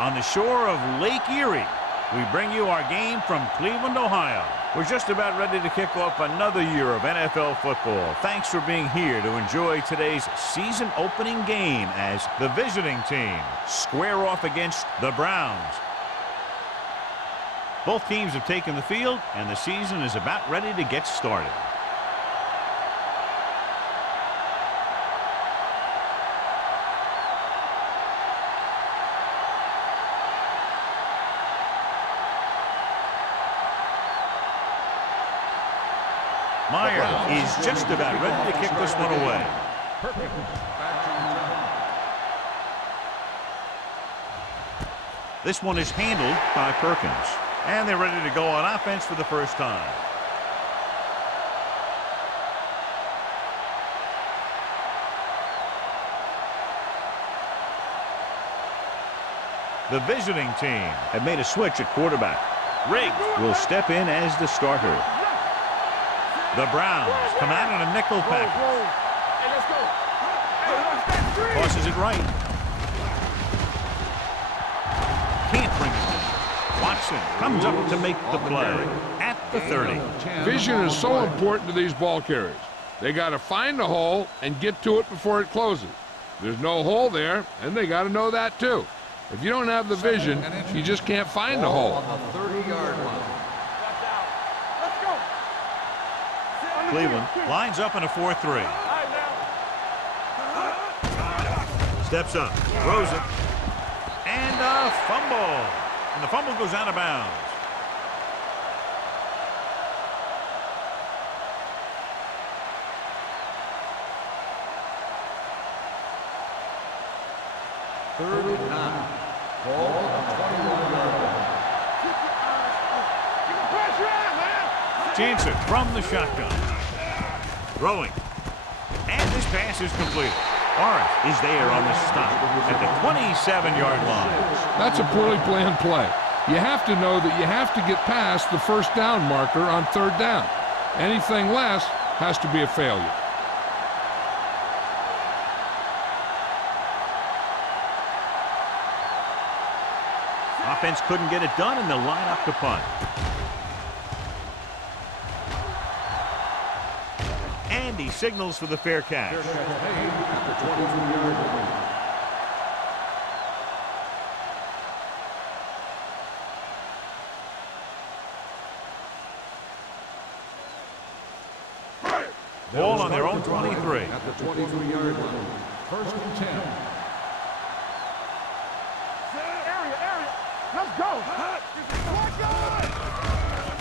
On the shore of Lake Erie, we bring you our game from Cleveland, Ohio. We're just about ready to kick off another year of NFL football. Thanks for being here to enjoy today's season opening game as the visiting team square off against the Browns. Both teams have taken the field, and the season is about ready to get started. Meyer is just about ready to kick this one away. This one is handled by Perkins. And they're ready to go on offense for the first time. The visiting team have made a switch at quarterback. Riggs will step in as the starter. The Browns come out in a nickel package. Tosses it right. Can't bring it in. Watson comes up to make the play at the 30. Vision is so important to these ball carriers. They got to find the hole and get to it before it closes. There's no hole there, and they got to know that too. If you don't have the vision, you just can't find the hole. On the 30-yard line. Cleveland lines up in a 4-3. Steps up, throws it, and a fumble. And the fumble goes out of bounds. Third and 9. Ball on the 21-yard line. Jansen from the shotgun. Throwing. And this pass is completed. Orange is there on the stop at the 27-yard line. That's a poorly planned play. You have to know that you have to get past the first down marker on third down. Anything less has to be a failure. Offense couldn't get it done, and they'll line up to punt. And he signals for the fair catch. Ball on their own 23. At the 23-yard line. First and 10. Let's go.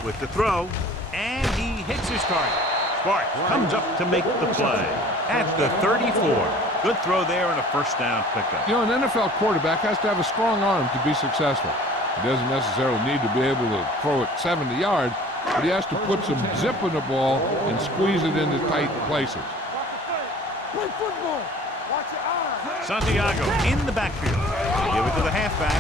With the throw, and he hits his target. Sparks comes up to make the play at the 34. Good throw there and a first down pickup. You know, an NFL quarterback has to have a strong arm to be successful. He doesn't necessarily need to be able to throw it 70 yards, but he has to put some zip in the ball and squeeze it into tight places. Play football. Watch your eyes. Santiago in the backfield. They give it to the halfback.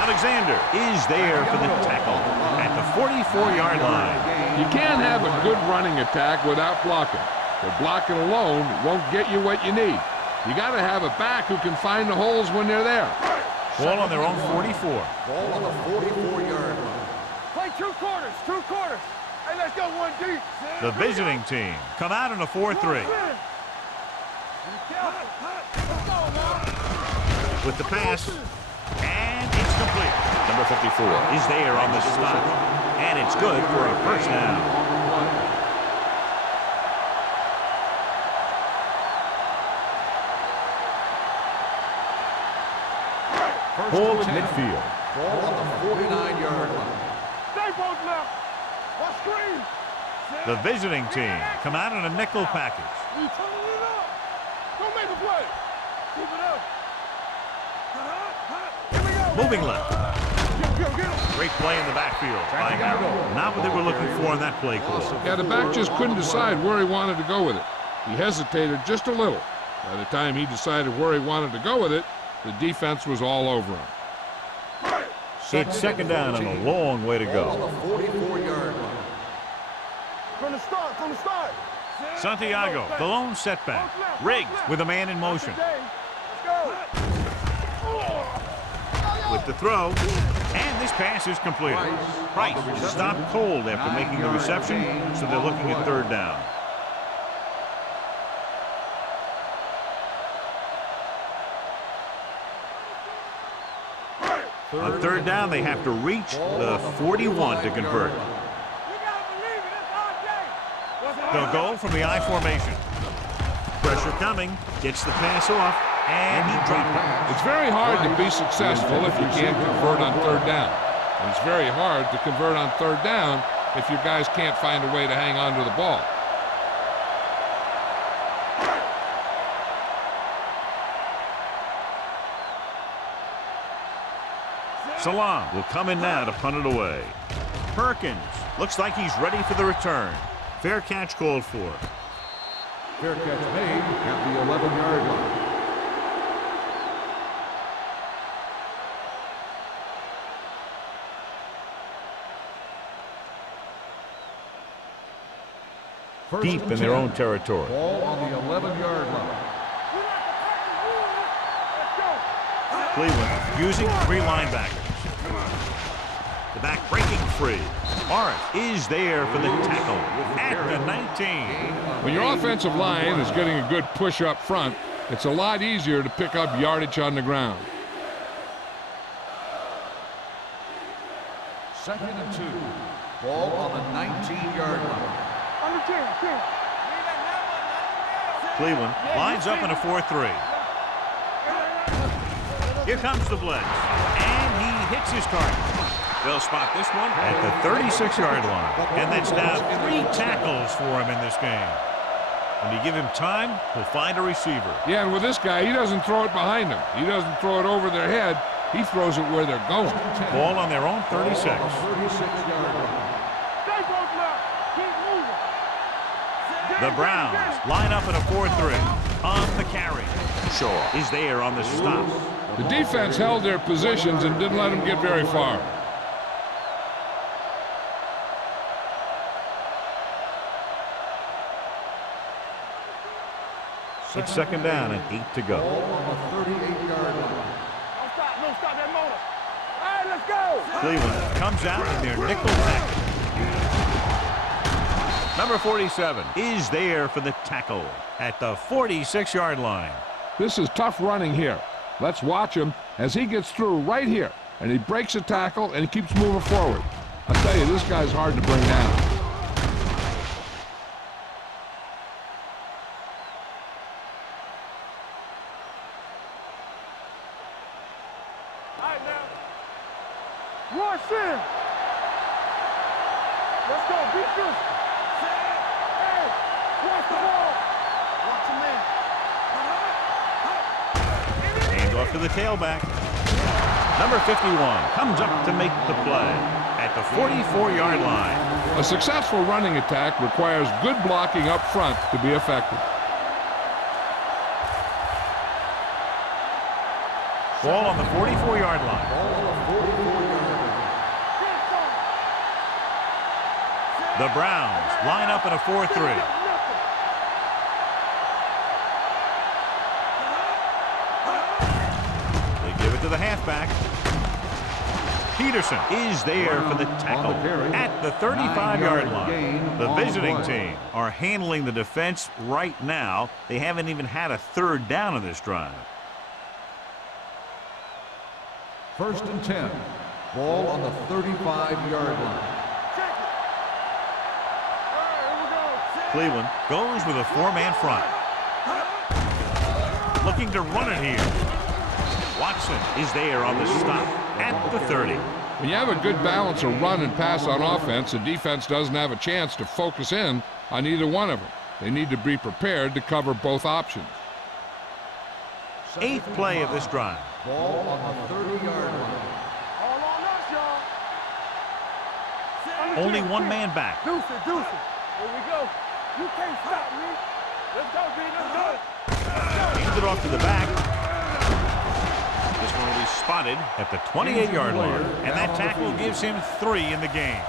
Alexander is there for the tackle at the 44-yard line. You can't have a good running attack without blocking. But blocking alone won't get you what you need. You got to have a back who can find the holes when they're there. Ball on their own 44. Ball on the 44-yard line. Play two quarters. Hey, let's go one deep. The visiting team come out in a 4-3. With the pass, and it's complete. Number 54 is there on the stop, and it's good for a first down. Ball to midfield. Ball on the 49-yard line. Stay both left. Watch screen. The visiting team come out in a nickel package. You turning it up. Don't make a play. Keep it up. Here we go. Moving left. Get him. Great play in the backfield by Harold. Not what they were looking for in that play call. Yeah, the back just couldn't decide where he wanted to go with it. He hesitated just a little. By the time he decided where he wanted to go with it, the defense was all over him. It's second down and a long way to Ball on go. the 44-yard line. From the start. Santiago, the lone setback. Riggs with a man in motion. Let's go. With with the throw. And this pass is completed. Price stopped cold after making the reception, so they're looking at third down. On third down, they have to reach the 41 to convert. They'll go from the I formation. Pressure coming, gets the pass off, and he dropped it. It's very hard to be successful if you can't convert on third down. And it's very hard to convert on third down if your guys can't find a way to hang on to the ball. Salam will come in now to punt it away. Perkins looks like he's ready for the return. Fair catch called for. Fair catch made at the 11-yard line. Deep in their own territory. Ball on the 11-yard line. Cleveland using 3 linebackers. The back breaking free. Morris is there for the tackle at the 19. When your offensive line is getting a good push up front, it's a lot easier to pick up yardage on the ground. 2nd and 2. Ball on the 19-yard line. Cleveland lines up in a 4-3. Here comes the blitz, and he hits his target. They'll spot this one at the 36-yard line, and that's now 3 tackles for him in this game. When you give him time, he'll find a receiver. Yeah, and with this guy, he doesn't throw it behind them. He doesn't throw it over their head. He throws it where they're going. Ball on their own 36. The Browns line up in a 4-3. On the carry. Shaw is there on the stop. The defense held their positions and didn't let them get very far. It's 2nd down and 8 to go. Ball on the 38-yard line. Don't stop that motor. All right, let's go. Cleveland comes out in their nickel package. Number 47 is there for the tackle at the 46-yard line. This is tough running here. Let's watch him as he gets through right here. And he breaks a tackle and he keeps moving forward. I tell you, this guy's hard to bring down. All right, now. Rush in. Let's go. Beat this. Hey, watch the ball. Watch him in. Hand off to the tailback. Number 51 comes up to make the play at the 44-yard line. A successful running attack requires good blocking up front to be effective. Ball on the 44-yard line. The Browns line up in a 4-3. They give it to the halfback. Peterson is there for the tackle at the 35-yard line. The visiting team are handling the defense right now. They haven't even had a 3rd down in this drive. 1st and 10. Ball on the 35-yard line. Cleveland goes with a 4-man front. Looking to run it here. Watson is there on the stop at the 30. When you have a good balance of run and pass on offense, the defense doesn't have a chance to focus in on either one of them. They need to be prepared to cover both options. 8th play of this drive. Ball on the 30-yard line. All on us, y'all. Only 1 man back. Deuce it, deuce it. Here we go. You can't stop me. Let's go, B. Let's go. Hands it off to the back. This one will be spotted at the 28-yard line, and that tackle gives him 3 in the game.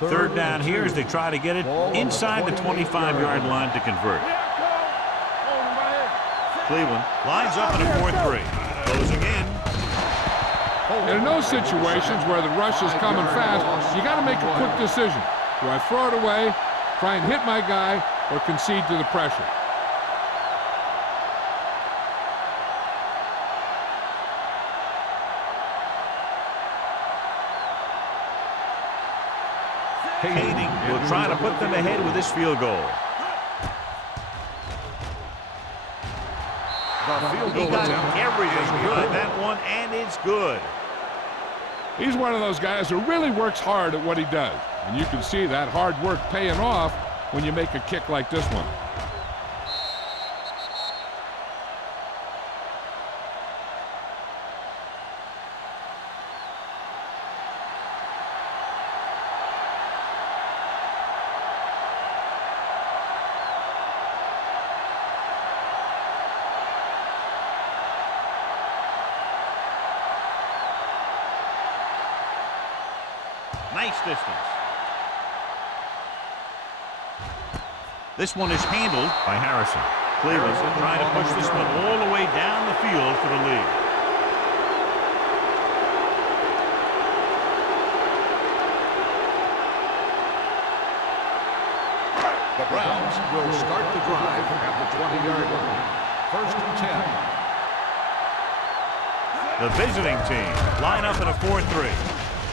Third down here as they try to get it inside the 25-yard line to convert. Cleveland lines up in a 4-3. Closing in. In those situations where the rush is coming fast, you got to make a quick decision. Do I throw it away, try and hit my guy, or concede to the pressure? Kading will try to put them ahead with this field goal. He got everything behind that one, and it's good. He's one of those guys who really works hard at what he does. And you can see that hard work paying off when you make a kick like this one. Nice distance. This one is handled by Harrison. Cleveland trying to push this one all the way down the field for the lead. The Browns will start the drive at the 20-yard line. First and 10. The visiting team line up in a 4-3.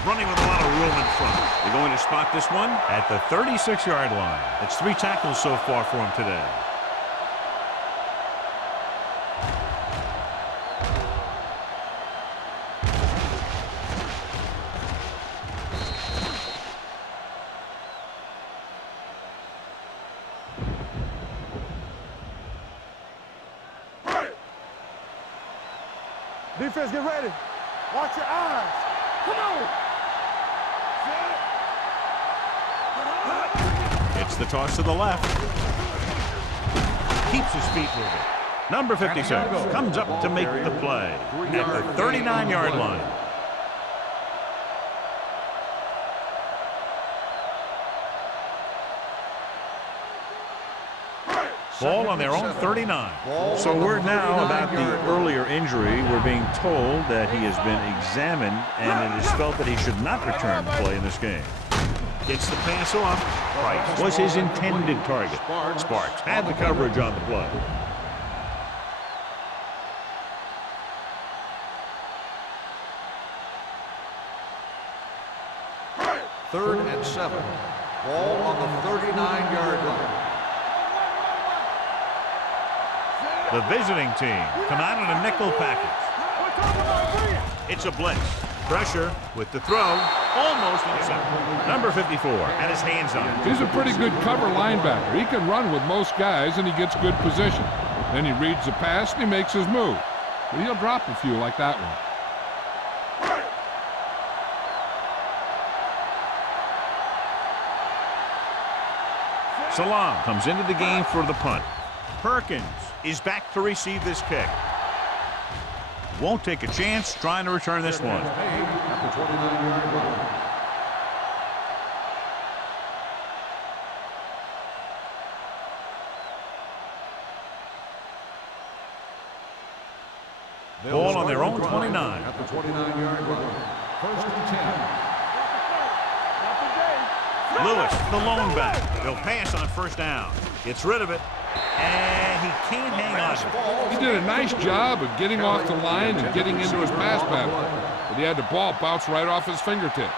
Running with a lot of room in front. They're going to spot this one at the 36-yard line. It's 3 tackles so far for him today. Defense, get ready. Watch your eyes. Come on. It's the toss to the left. Keeps his feet moving. Number 56 comes up to make the play at the 39-yard line. Ball on their own 39. So word now about the earlier injury. We're being told that he has been examined and it is felt that he should not return to play in this game. Gets the pass off. Price was his intended target. Sparks had the coverage on the play. Third and 7. Ball on the 39-yard line. The visiting team come out in a nickel package. It's a blitz. Pressure with the throw. Almost intercepted. Number 54 and his hands on it. He's a pretty good cover linebacker. He can run with most guys, and he gets good position. Then he reads the pass, and he makes his move. But he'll drop a few like that one. Salam comes into the game for the punt. Perkins is back to receive this kick. Won't take a chance trying to return this one. At the 29-yard line. Ball on their own 29. At the 29-yard line. First and 10. Lewis, the lone back. They'll pass on first down. Gets rid of it. And he can't hang on to it. He did a nice job of getting off the line and getting into his pass pattern. But he had the ball bounce right off his fingertips.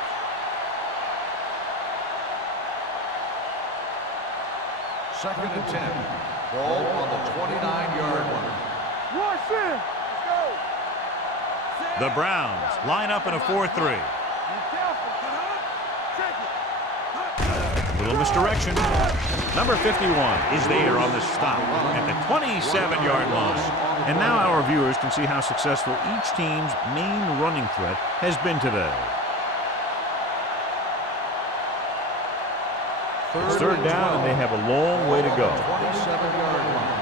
Second and 10. Ball on the 29-yard line. Rush in. Let's go. The Browns line up in a 4-3. Be careful. Check it. Little misdirection. Number 51 is there on the stop at the 27-yard line. And now our viewers can see how successful each team's main running threat has been today. It's third down, and they have a long way to go. 27-yard line.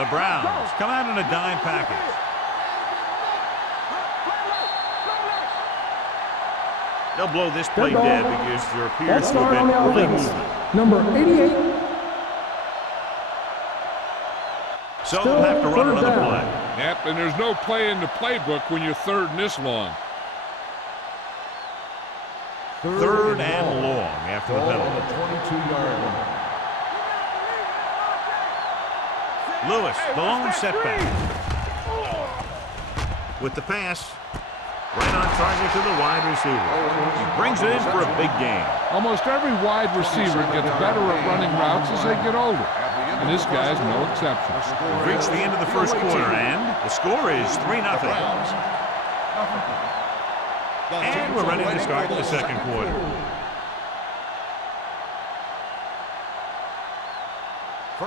The Browns come out in a dime package. They'll blow this play dead because there appears to Start on have the been early offense. movement. Number 88. So they'll have to run another play. Yep, and there's no play in the playbook when you're third and this long. Third and long after the Ball on penalty. the 22-yard line. Lewis, the lone setback. With the pass, right on target to the wide receiver. He brings it in for a big gain. Almost every wide receiver gets better at running routes as they get older, and this guy's no exception. We've reached the end of the first quarter, and the score is 3-0. And we're ready to start the second quarter.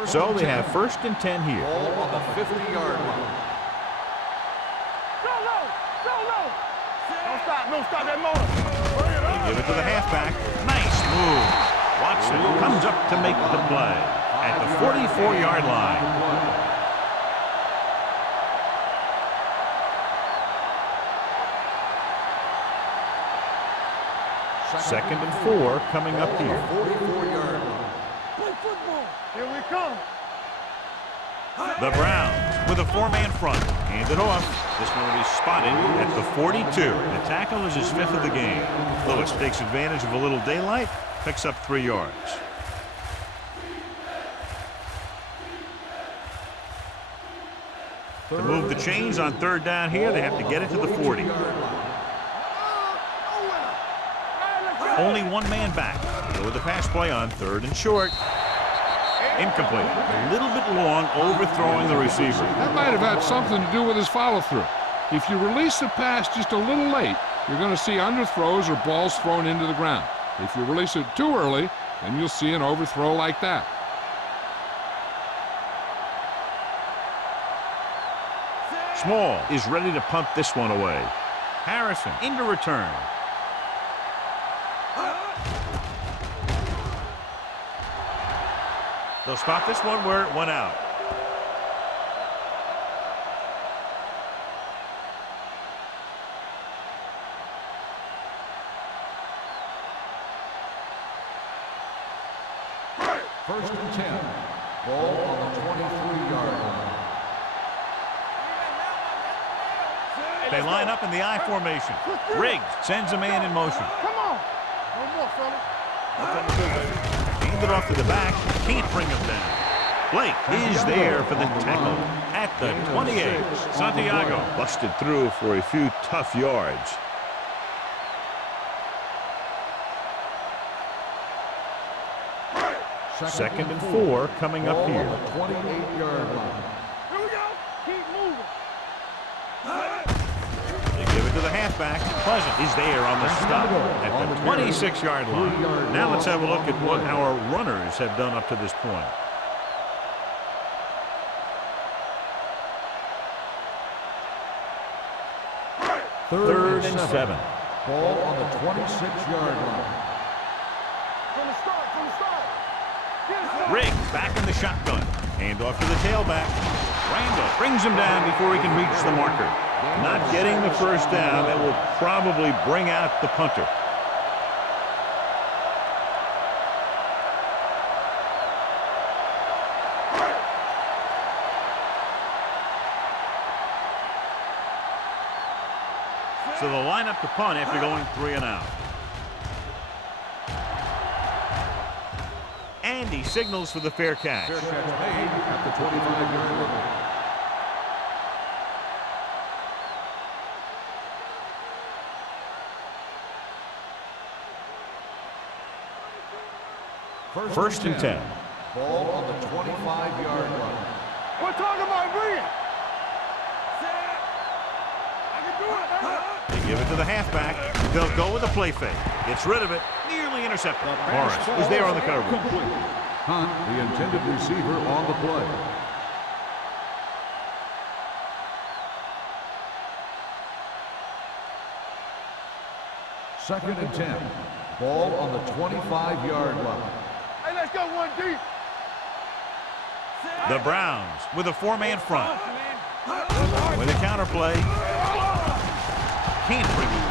So they have 1st and 10 here. Ball on the 50-yard line. Go low! Go low! Don't stop that motor! They give it to the halfback. Nice move. Watson comes up to make the play at the 44-yard line. Second and 4 coming up here. 44-yard line. Play football! Here we come! The Browns with a 4-man front. Hand it off. This one will be spotted at the 42. The tackle is his 5th of the game. Lewis takes advantage of a little daylight, picks up 3 yards. To move the chains on 3rd down here, they have to get it to the 40. Only 1 man back. Go with the pass play on 3rd and short. Incomplete. A little bit long, overthrowing the receiver. That might have had something to do with his follow-through. If you release the pass just a little late, you're going to see underthrows or balls thrown into the ground. If you release it too early, then you'll see an overthrow like that. Small is ready to punt this one away. Harrison into return. They'll spot this one where it went out. First and 10. Ball on the 23-yard line. They line up in the I formation. Riggs sends a man in motion. Come on! No more, fella. Hand it off to the back. Can't bring him down. Blake is there for the tackle at the 28. Santiago busted through for a few tough yards. Second and 4 coming up here. Ball on the 28-yard line. Here we go! Keep moving! They give it to the halfback. Pleasant is there on the stop at the 26-yard line. Now let's have a look at what our runners have done up to this point. Third and 7. Ball on the 26-yard line. From the start! Riggs back in the shotgun. Hand off to the tailback. Randall brings him down before he can reach the marker. Not getting the first down. That will probably bring out the punter. So they'll line up to punt after going 3 and out. And he signals for the fair catch. Fair catch made at the 25-yard line. First and 10. Ball on the 25-yard line. We're talking about Green! I can do it! They give it to the halfback. They'll go with a play fake. Gets rid of it. Nearly intercepted. Morris is there on the coverage. Hunt, the intended receiver, on the play. Second and 10. Ball on the 25-yard line. Hey, let's go 1 deep! The Browns with a 4-man front. With a counter play. Can't bring it in.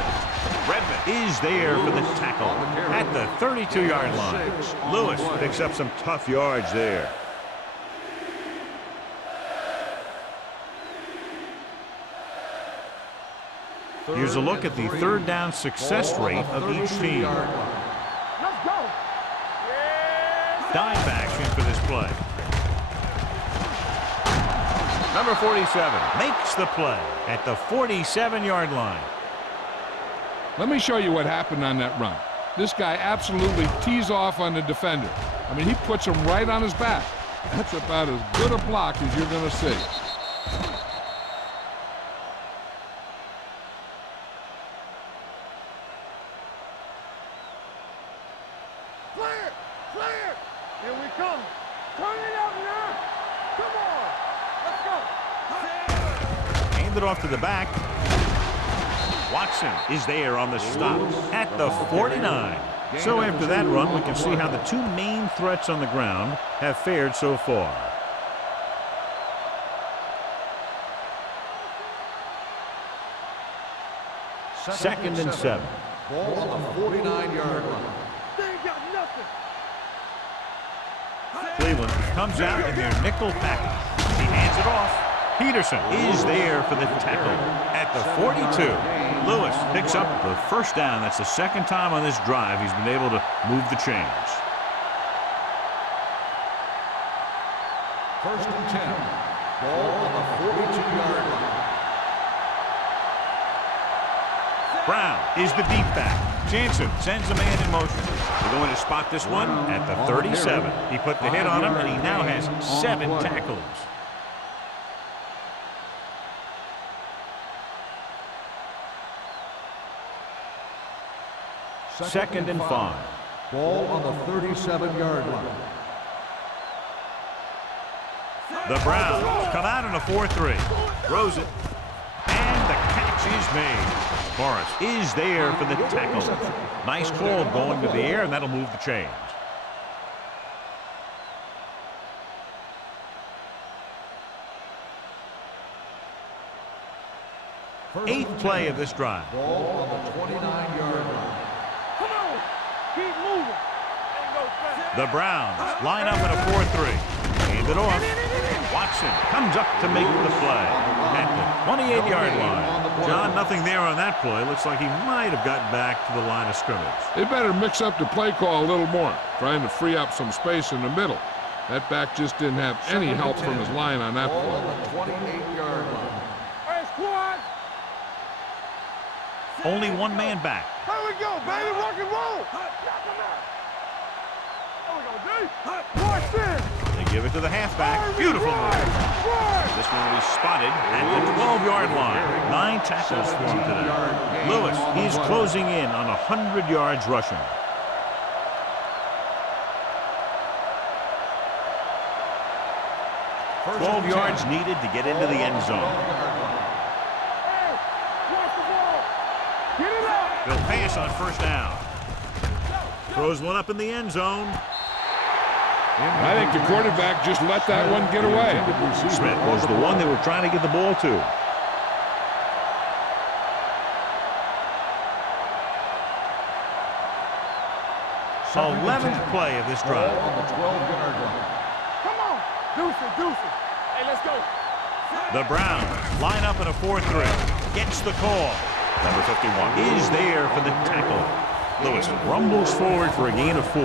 Redmond is there for the tackle at the 32-yard line. Lewis picks up some tough yards there. Here's a look at the third down success rate of each team. Let's go. Dime action for this play. Number 47 makes the play at the 47-yard line. Let me show you what happened on that run. This guy absolutely tees off on the defender. I mean, he puts him right on his back. That's about as good a block as you're going to see. Clear. Here we come. Turn it out now. Come on. Let's go. Hand it off to the back. Watson is there on the stop at the 49. So after that run, we can see how the two main threats on the ground have fared so far. Second and 7. Ball on the 49-yard line. They ain't got nothing. Cleveland comes out in their nickel package. He hands it off. Peterson is there for the tackle at the 42. Lewis picks up the first down. That's the second time on this drive he's been able to move the chains. First and 10. Ball on the 42-yard line. Brown is the deep back. Jansen sends a man in motion. We're going to spot this one at the 37. He put the hit on him, and he now has 7 tackles. Second and 5. Ball on the 37-yard line. The Browns come out in a 4-3. Throws it. And the catch is made. Morris is there for the tackle. Nice call going to the air, and that'll move the chains. Eighth play of this drive. Ball on the 29-yard line. Come on. Keep moving. Ain't no fast. The Browns line up in a 4-3. Hand it off. Watson comes up to make the play at the 28-yard line. John, nothing there on that play. Looks like he might have gotten back to the line of scrimmage. They better mix up the play call a little more, trying to free up some space in the middle. That back just didn't have any help from his line on that Ball play. on the 28-yard line. Hey, squad. Only one man back. Here we go, baby. Rock and roll. Knock him out. There we go, D. Watch this. They give it to the halfback. Beautiful move. This one will be spotted at the 12-yard line. 9 tackles for him today. Lewis, he's closing in on 100 yards rushing. First 12 and yards 10. needed to get into the end zone. Hey, watch the ball. Get it up. He'll pass on first down. Throws one up in the end zone. I think the quarterback just let that one get away. Smith was the one they were trying to get the ball to. So 11th play of this Ball drive. on the 12-yard line. Come on. Deuce it. Hey, let's go. The Browns line up in a 4-3. Gets the call. Number 51 is there for the tackle. Lewis rumbles forward for a gain of 4.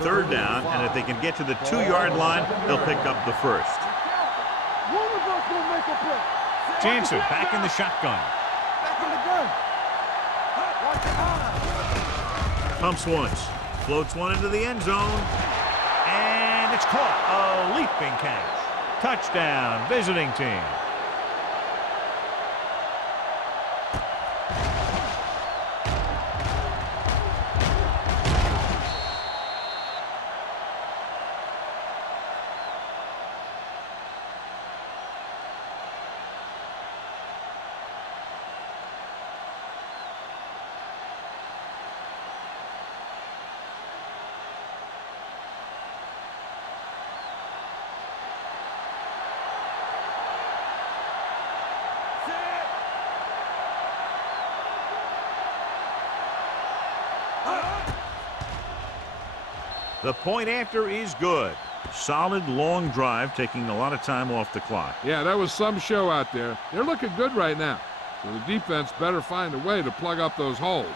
Third down, and if they can get to the 2-yard line, they'll pick up the first. One of us gonna make a play. Jansen back in the shotgun. Back in the gun. Watch your eyes. Pumps once. Floats one into the end zone. And it's caught. A leaping catch. Touchdown, visiting team. The point after is good. Solid long drive, taking a lot of time off the clock. Yeah, that was some show out there. They're looking good right now. So the defense better find a way to plug up those holes.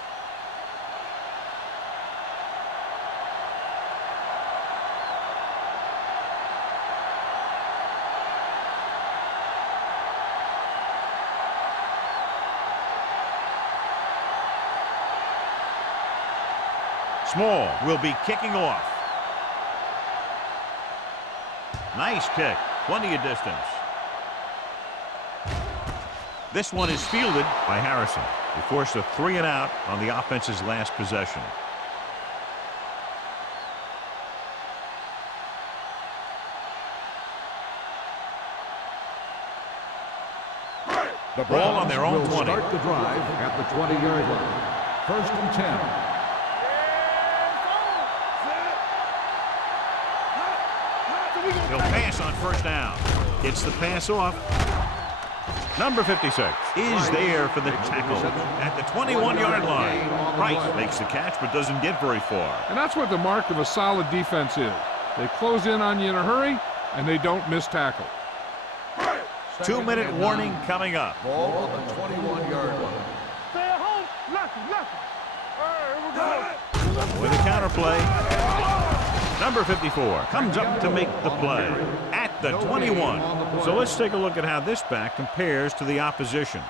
Small will be kicking off. Nice kick. Plenty of distance. This one is fielded by Harrison. He forced a 3-and-out on the offense's last possession. The Ball on their own will 20. start the drive at the 20-yard line. First and 10. He'll pass on first down. Gets the pass off. Number 56 is there for the tackle at the 21-yard line. Price makes the catch but doesn't get very far. And that's what the mark of a solid defense is. They close in on you in a hurry, and they don't miss tackle. 2-minute warning coming up. Ball on the 21-yard line. Stay at home. Left. All right, here we go. With a counterplay. Number 54 comes up to make the play at the 21. So let's take a look at how this back compares to the opposition.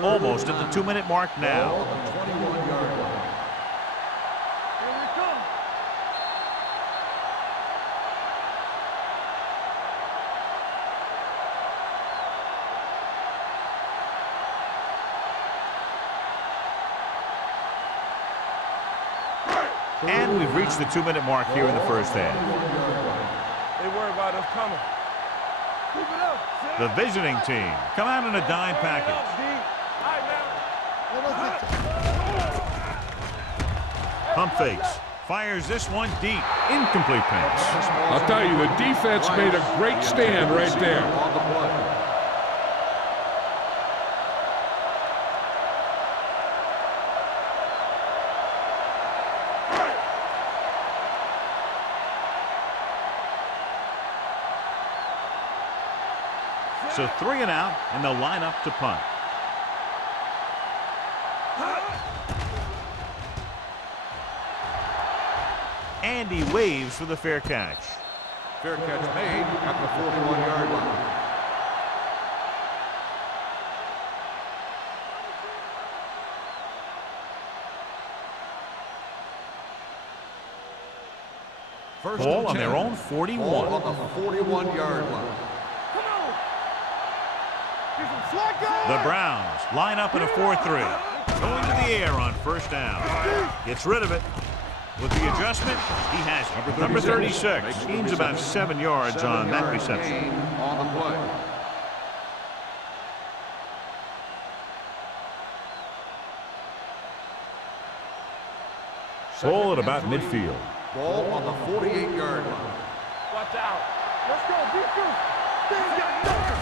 Almost at the 2-minute mark now. Ball on the 21-yard line. Here we come. And we've reached the 2-minute mark here in the first half. They worry about us coming. Keep it up. The visiting team come out in a dime package. Pump fakes. Fires this one deep. Incomplete pass. I'll tell you, the defense made a great stand right there. On the play. So 3-and-out, and they'll line up to punt. And he waves for the fair catch. Fair catch made at the 41-yard line. First Ball and on 10. their own 41. Ball on the 41-yard line. Come on. Get some slack guys. The Browns line up in a 4-3. Going to the air on first down. Gets rid of it. With the adjustment, he has it. Number 36 gains about 7 yards on that reception. Gain on the play. Ball at about midfield. Ball on the 48-yard line. Watch out. Let's go. Defense. Things got nothing.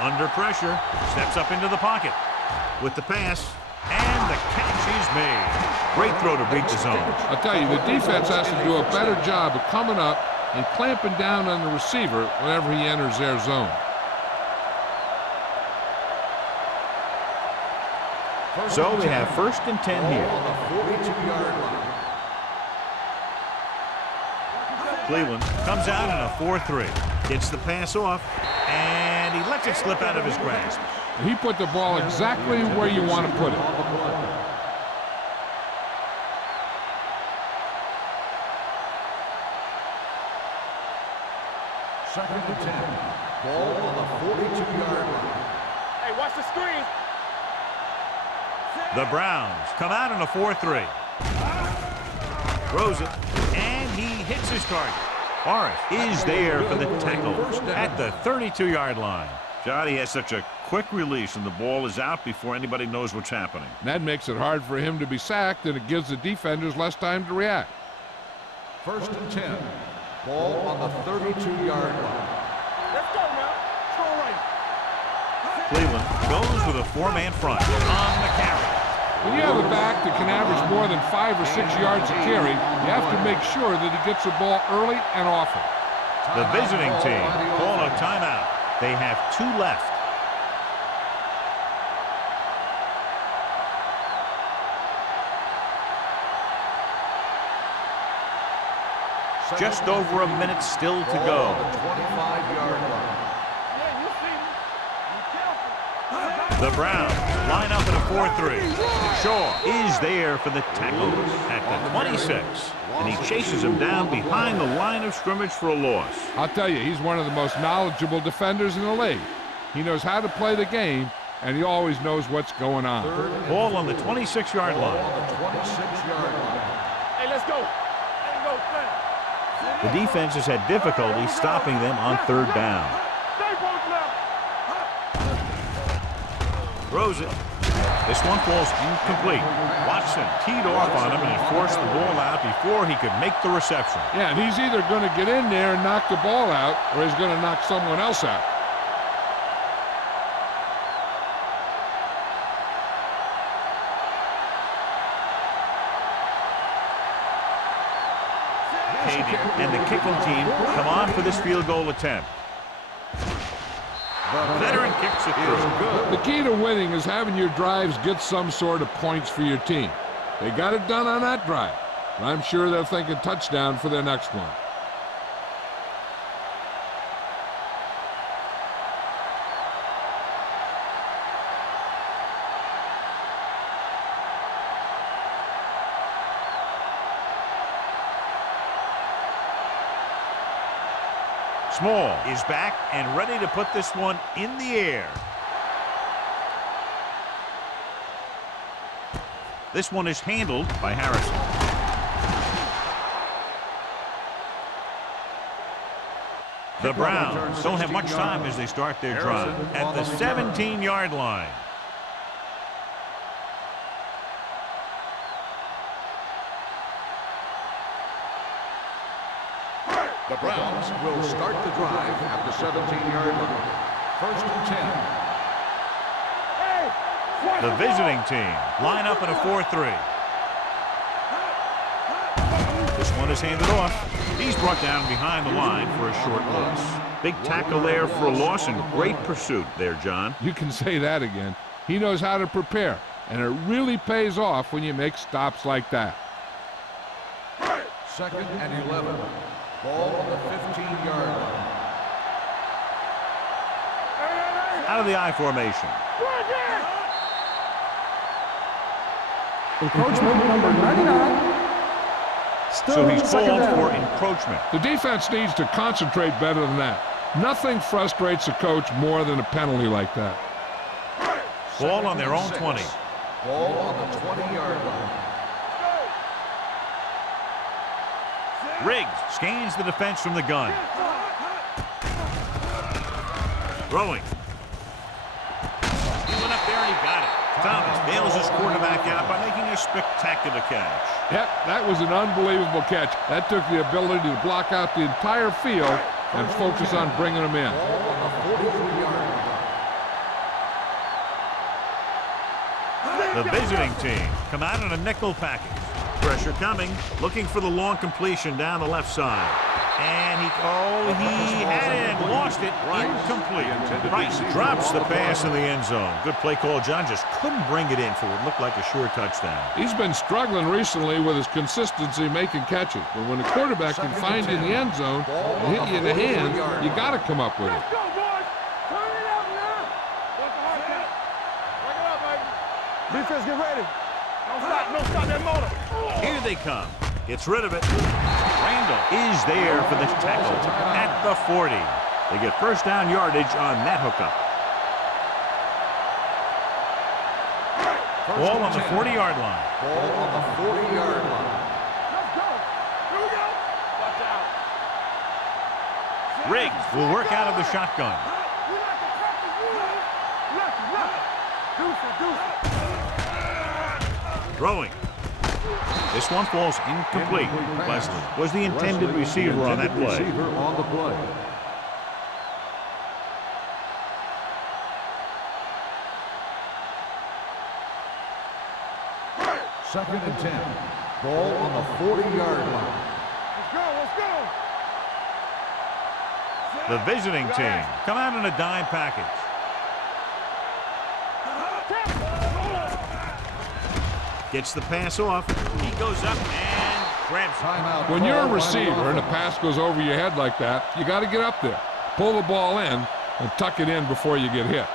Under pressure, steps up into the pocket. With the pass, and the catch is made. Great throw to beat the zone. I'll tell you, the defense has to do a better job of coming up and clamping down on the receiver whenever he enters their zone. So we have first and 10 Ball here. on the 42-yard line. Cleveland comes out in a 4-3. Gets the pass off, and he lets it slip out of his grasp. He put the ball exactly where you want to put it. On the play. Second and 10. Ball on the 42-yard line. Hey, watch the screen. The Browns come out in a 4-3. Throws it, and he hits his target. Morris is there for the tackle at the 32-yard line. Johnny has such a quick release, and the ball is out before anybody knows what's happening. That makes it hard for him to be sacked, and it gives the defenders less time to react. First and 10. Ball on the 32-yard line. Let's go now. Throw right. Cleveland Goes with a four-man front on the carry. When you have a back that can average more than 5 or 6 yards a carry, you have to make sure that he gets the ball early and often. The visiting team call a timeout. They have 2 left. Just over a minute still to go. 25-yard line. The Browns line up in a 4-3. Shaw is there for the tackle at the 26. And he chases him down behind the line of scrimmage for a loss. I'll tell you, he's one of the most knowledgeable defenders in the league. He knows how to play the game, and he always knows what's going on. Ball on the 26-yard line. On the 26-yard line. Hey, let's go. Let's go, fast. The defense has had difficulty stopping them on 3rd down. Stay both left. Throws it. This one falls incomplete. Watson teed off on him and forced the ball out before he could make the reception. Yeah, and he's either going to get in there and knock the ball out, or he's going to knock someone else out. And the kicking team come on for this field goal attempt. The veteran kicks it through. The key to winning is having your drives get some sort of points for your team. They got it done on that drive, but I'm sure they're thinking touchdown for their next one. Small is back and ready to put this one in the air. This one is handled by Harrison. The Browns don't have much time as they start their drive at the 17-yard line. The Browns will start the drive at the 17-yard line. 1st and 10. The visiting team line up in a 4-3. This one is handed off. He's brought down behind the line for a short loss. Big tackle there for a loss and great pursuit there, John. You can say that again. He knows how to prepare, and it really pays off when you make stops like that. 2nd and 11. Ball on the 15-yard line. Out of the I formation. Encroachment number 99. So he's called for encroachment. The defense needs to concentrate better than that. Nothing frustrates a coach more than a penalty like that. Ball on their own 20. Ball on the 20-yard line. Riggs scans the defense from the gun. Throwing. He went up there and he got it. Thomas bails his quarterback out by making a spectacular catch. Yep, that was an unbelievable catch. That took the ability to block out the entire field and focus on bringing them in. Ball on the 43-yard line. The visiting team come out in a nickel package. Pressure coming, looking for the long completion down the left side. And he had it and lost it, incomplete. Price drops the pass in the end zone. Good play call. John just couldn't bring it in for what looked like a sure touchdown. He's been struggling recently with his consistency making catches. But when the quarterback can find you in the end zone and hit you in the hands, you got to come up with it. Let's go, boys. Turn it up now. What's the hard count? Break it up, baby. Defense, get ready. Don't stop that motor. Here they come. Gets rid of it. Randall is there for the tackle at the 40. They get first down yardage on that hookup. Ball on the 40-yard line. Ball on the 40-yard line. Let's go. Here we go. Watch out. Riggs will work out of the shotgun. We like to cut the wood. Deuce. Throwing. This one falls incomplete. Leslie was the intended receiver on that play. Second and 10. Ball on the 40-yard line. Let's go, let's go. The visiting team come out in a dime package. Gets the pass off. He goes up and grabs it. Timeout. When you're a call by the receiver and a offense. pass goes over your head like that, you got to get up there, pull the ball in, and tuck it in before you get hit.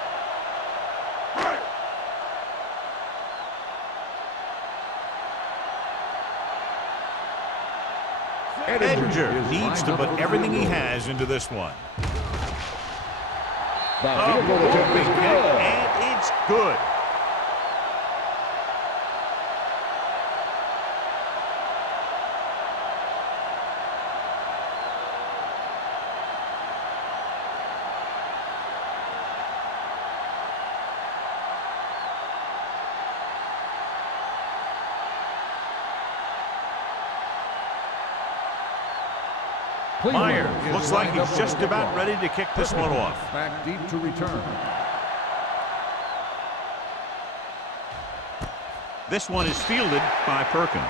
Edinger needs to put everything he has into this one. The A field goal attempt big is hit, good. and it's good. Myers looks like he's just about ready to kick this one off. Back deep to return. This one is fielded by Perkins.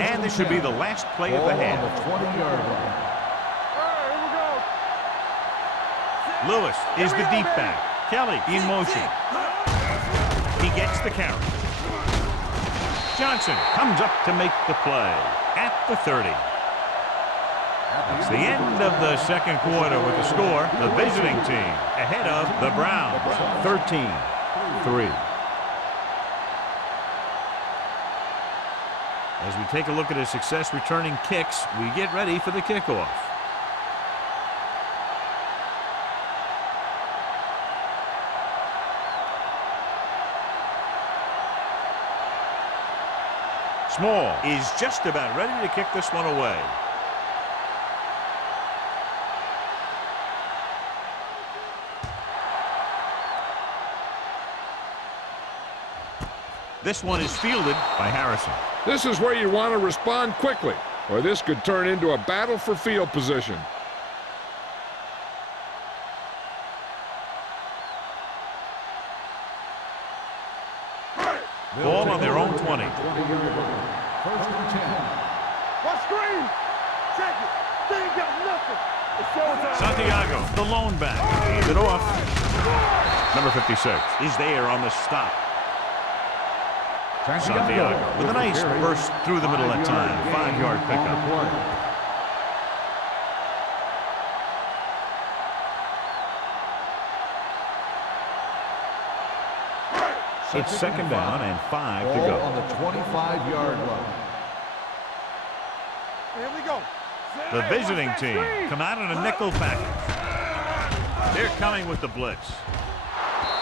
And this should be the last play of the half. On the 20-yard line. Lewis is the deep back. Kelly in motion. He gets the carry. Johnson comes up to make the play at the 30. It's the end of the second quarter with the score. The visiting team ahead of the Browns, 13-3. As we take a look at his success returning kicks, we get ready for the kickoff. Small is just about ready to kick this one away. This one is fielded by Harrison. This is where you want to respond quickly, or this could turn into a battle for field position. Ball on their own 20. 20-yard line. First and 10. What screen? Check it. They ain't got nothing. It's showtime. Santiago, the lone back, hands it off. Number 56 is there on the stop. Santiago with a nice burst through the middle that time. 5-yard pickup. It's second down and 5 to Ball go. on the 25-yard line. Here we go. The visiting team come out in a nickel package. They're coming with the blitz.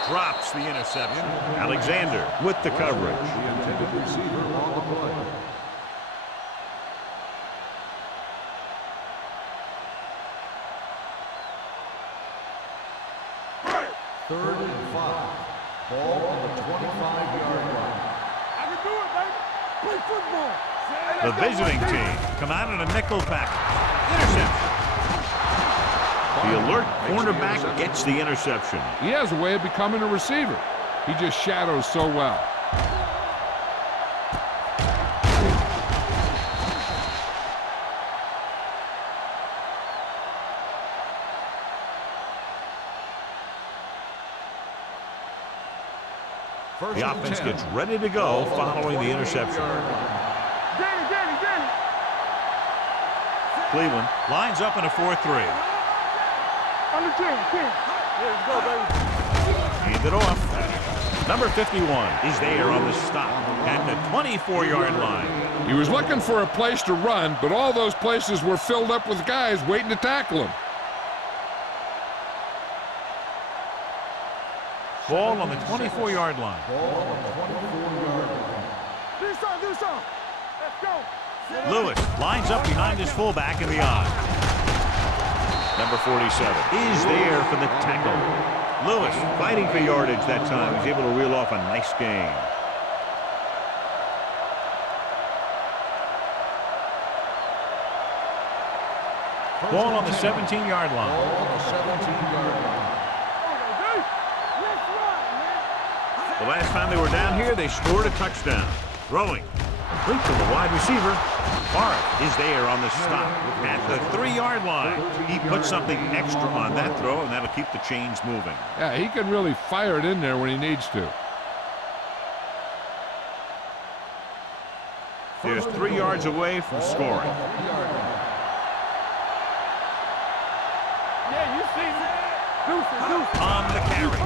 Drops the interception. Alexander with the coverage. The intended receiver on the play. Third and 5. Ball on the 25-yard line. I can do it, baby. Play football. The visiting team come out in a nickel package. Interception. The alert cornerback gets the interception. He has a way of becoming a receiver. He just shadows so well. The offense gets ready to go following the interception. Danny. Cleveland lines up in a 4-3. On the 10. Yeah, let's go, baby. Hand it off. Number 51 is there on the stop at the 24-yard line. He was looking for a place to run, but all those places were filled up with guys waiting to tackle him. Ball on the 24-yard line. Ball on the 24-yard line. Do something. Let's go. Lewis lines up behind his fullback in the odd. Number 47 is there for the tackle. Lewis fighting for yardage that time. He's able to reel off a nice gain. Ball on the 17-yard line. Ball on the 17-yard line. The last time they were down here, they scored a touchdown. Throwing. Complete to the wide receiver. Barth is there on the stop at the 3-yard line. He put something extra on that throw, and that'll keep the chains moving. Yeah, he can really fire it in there when he needs to. They're 3 yards away from scoring. Yeah, you see me. Deuce. On the carry.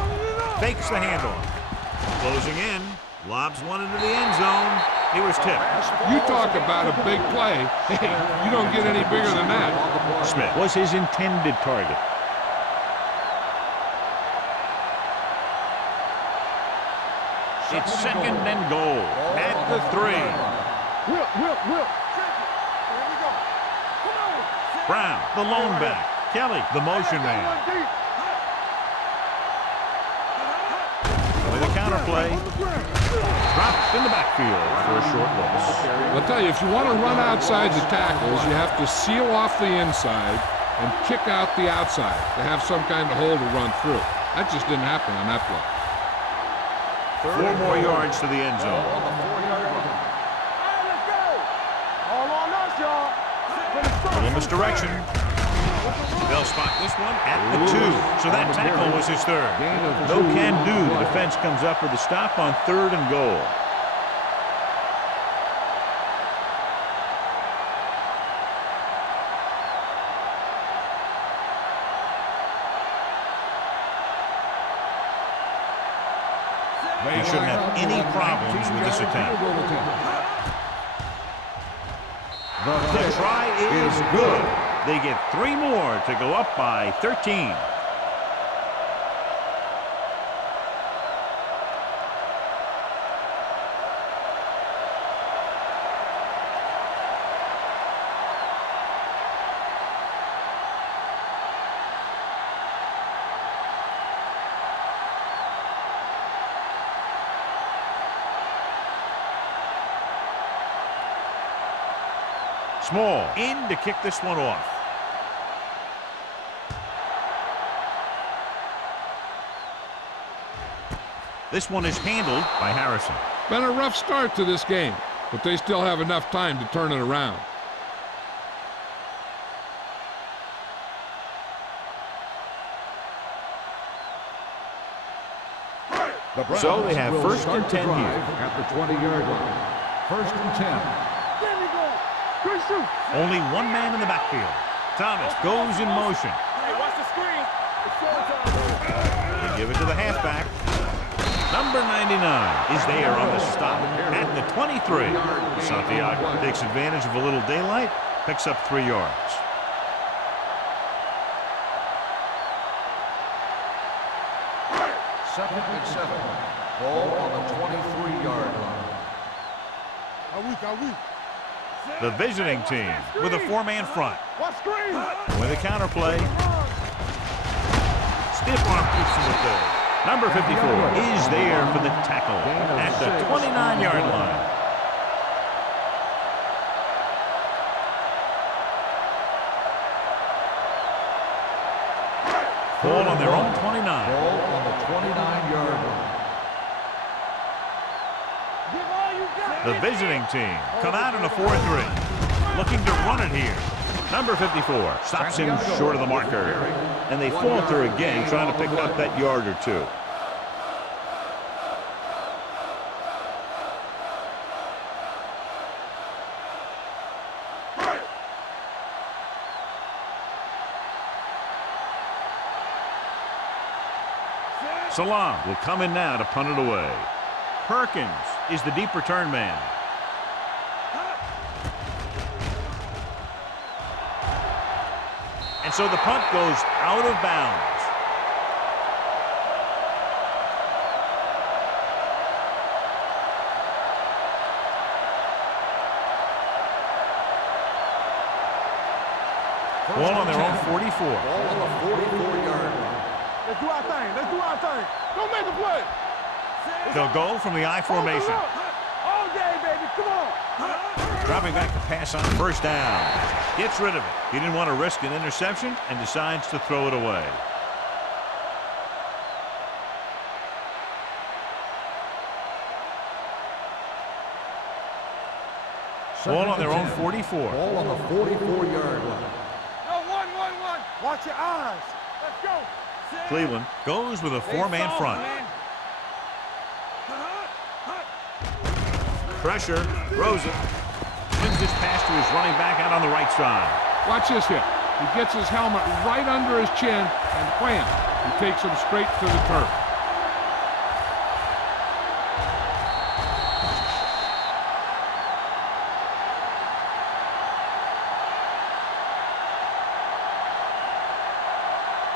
Fakes the handoff. Closing in. Lobs one into the end zone. He was tipped. You talk about a big play. Hey, you don't get any bigger than that. Smith was his intended target. It's second and goal at the 3. Whip. Here we go. Come on. Brown, the lone back. Kelly, the motion man. With a counter play. Dropped in the backfield for a short loss. I'll tell you, if you want to run outside the tackles, you have to seal off the inside and kick out the outside to have some kind of hole to run through. That just didn't happen on that play. 4 more yards to the end zone. All right, let's go. All on us, y'all. Little misdirection. They'll spot this one at the 2. So that tackle was his 3rd. No can do. The defense comes up with a stop on 3rd and goal. He shouldn't have any problems with this attempt. The try is good. They get 3 more to go up by 13. Small in to kick this one off. This one is handled by Harrison. Been a rough start to this game, but they still have enough time to turn it around. So they have first and 10 here. At the 20-yard line. First and 10. Only 1 man in the backfield. Thomas goes in motion. Hey, watch the screen. It's showtime. They give it to the halfback. Number 99 is there on the stop at the 23. Santiago takes advantage of a little daylight, picks up 3 yards. Second and 7. Ball on the 23-yard line. The visiting team with a 4-man front. Watch screen. With a counter play. Stiff arm keeps him at bay. Number 54 is there for the tackle at the 29-yard line. Ball on their own 29. Ball on the 29-yard line. The visiting team come out in a 4-3. Looking to run it here. Number 54 stops him short of the marker. And they falter again, trying to pick up that yard or 2. Salam will come in now to punt it away. Perkins is the deep return man. And so the punt goes out of bounds. Ball on their own 44. Ball on the 44-yard line. Let's do our thing. Let's do our thing. Don't make the play. They'll go from the I formation. All day, baby. Come on. Dropping back to pass on first down. Gets rid of it. He didn't want to risk an interception and decides to throw it away. Ball on their own 44. Ball on the 44-yard line. No, one. Watch your eyes. Let's go. Cleveland goes with a four-man front. Pressure, throws it. Wins this pass to his running back out on the right side. Watch this hit. He gets his helmet right under his chin, and wham, he takes him straight to the turf.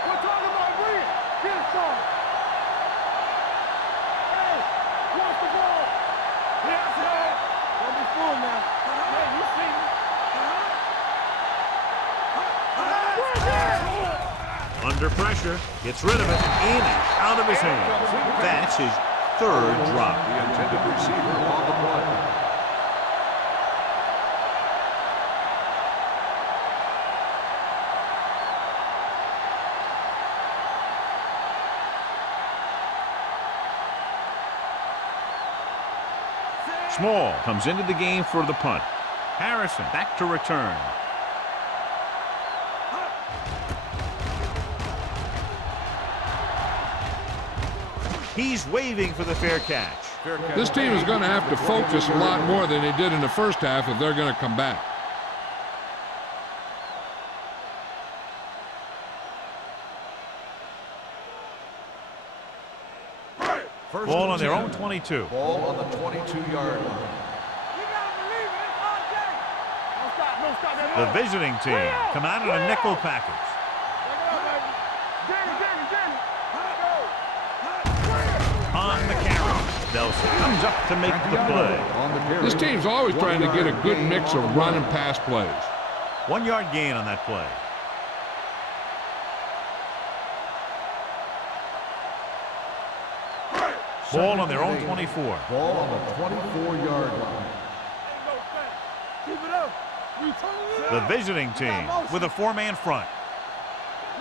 We're talking about Reed. Get it started. Hey, watch the ball. Yes, sir. Don't be fooled now. Hey, you see me. Under pressure, gets rid of it, in and out of his hands. That's his third drop. The intended receiver on the play. Small comes into the game for the punt. Harrison back to return. He's waving for the fair catch. This team is going to have to focus a lot more than they did in the first half if they're going to come back. Ball on their own 22. Ball on the 22-yard line. You gotta believe it. It's our day. Don't stop that The ball. visiting team come out in a nickel package. Check it out, baby. Danny. On the carry, Nelson comes up to make the play. On the carry. This team's always trying to get a good mix of run and pass plays. 1 yard gain on that play. Ball on their own 24. Ball on the 24-yard line. Keep it up. You turn it The up. visiting team with a four-man front.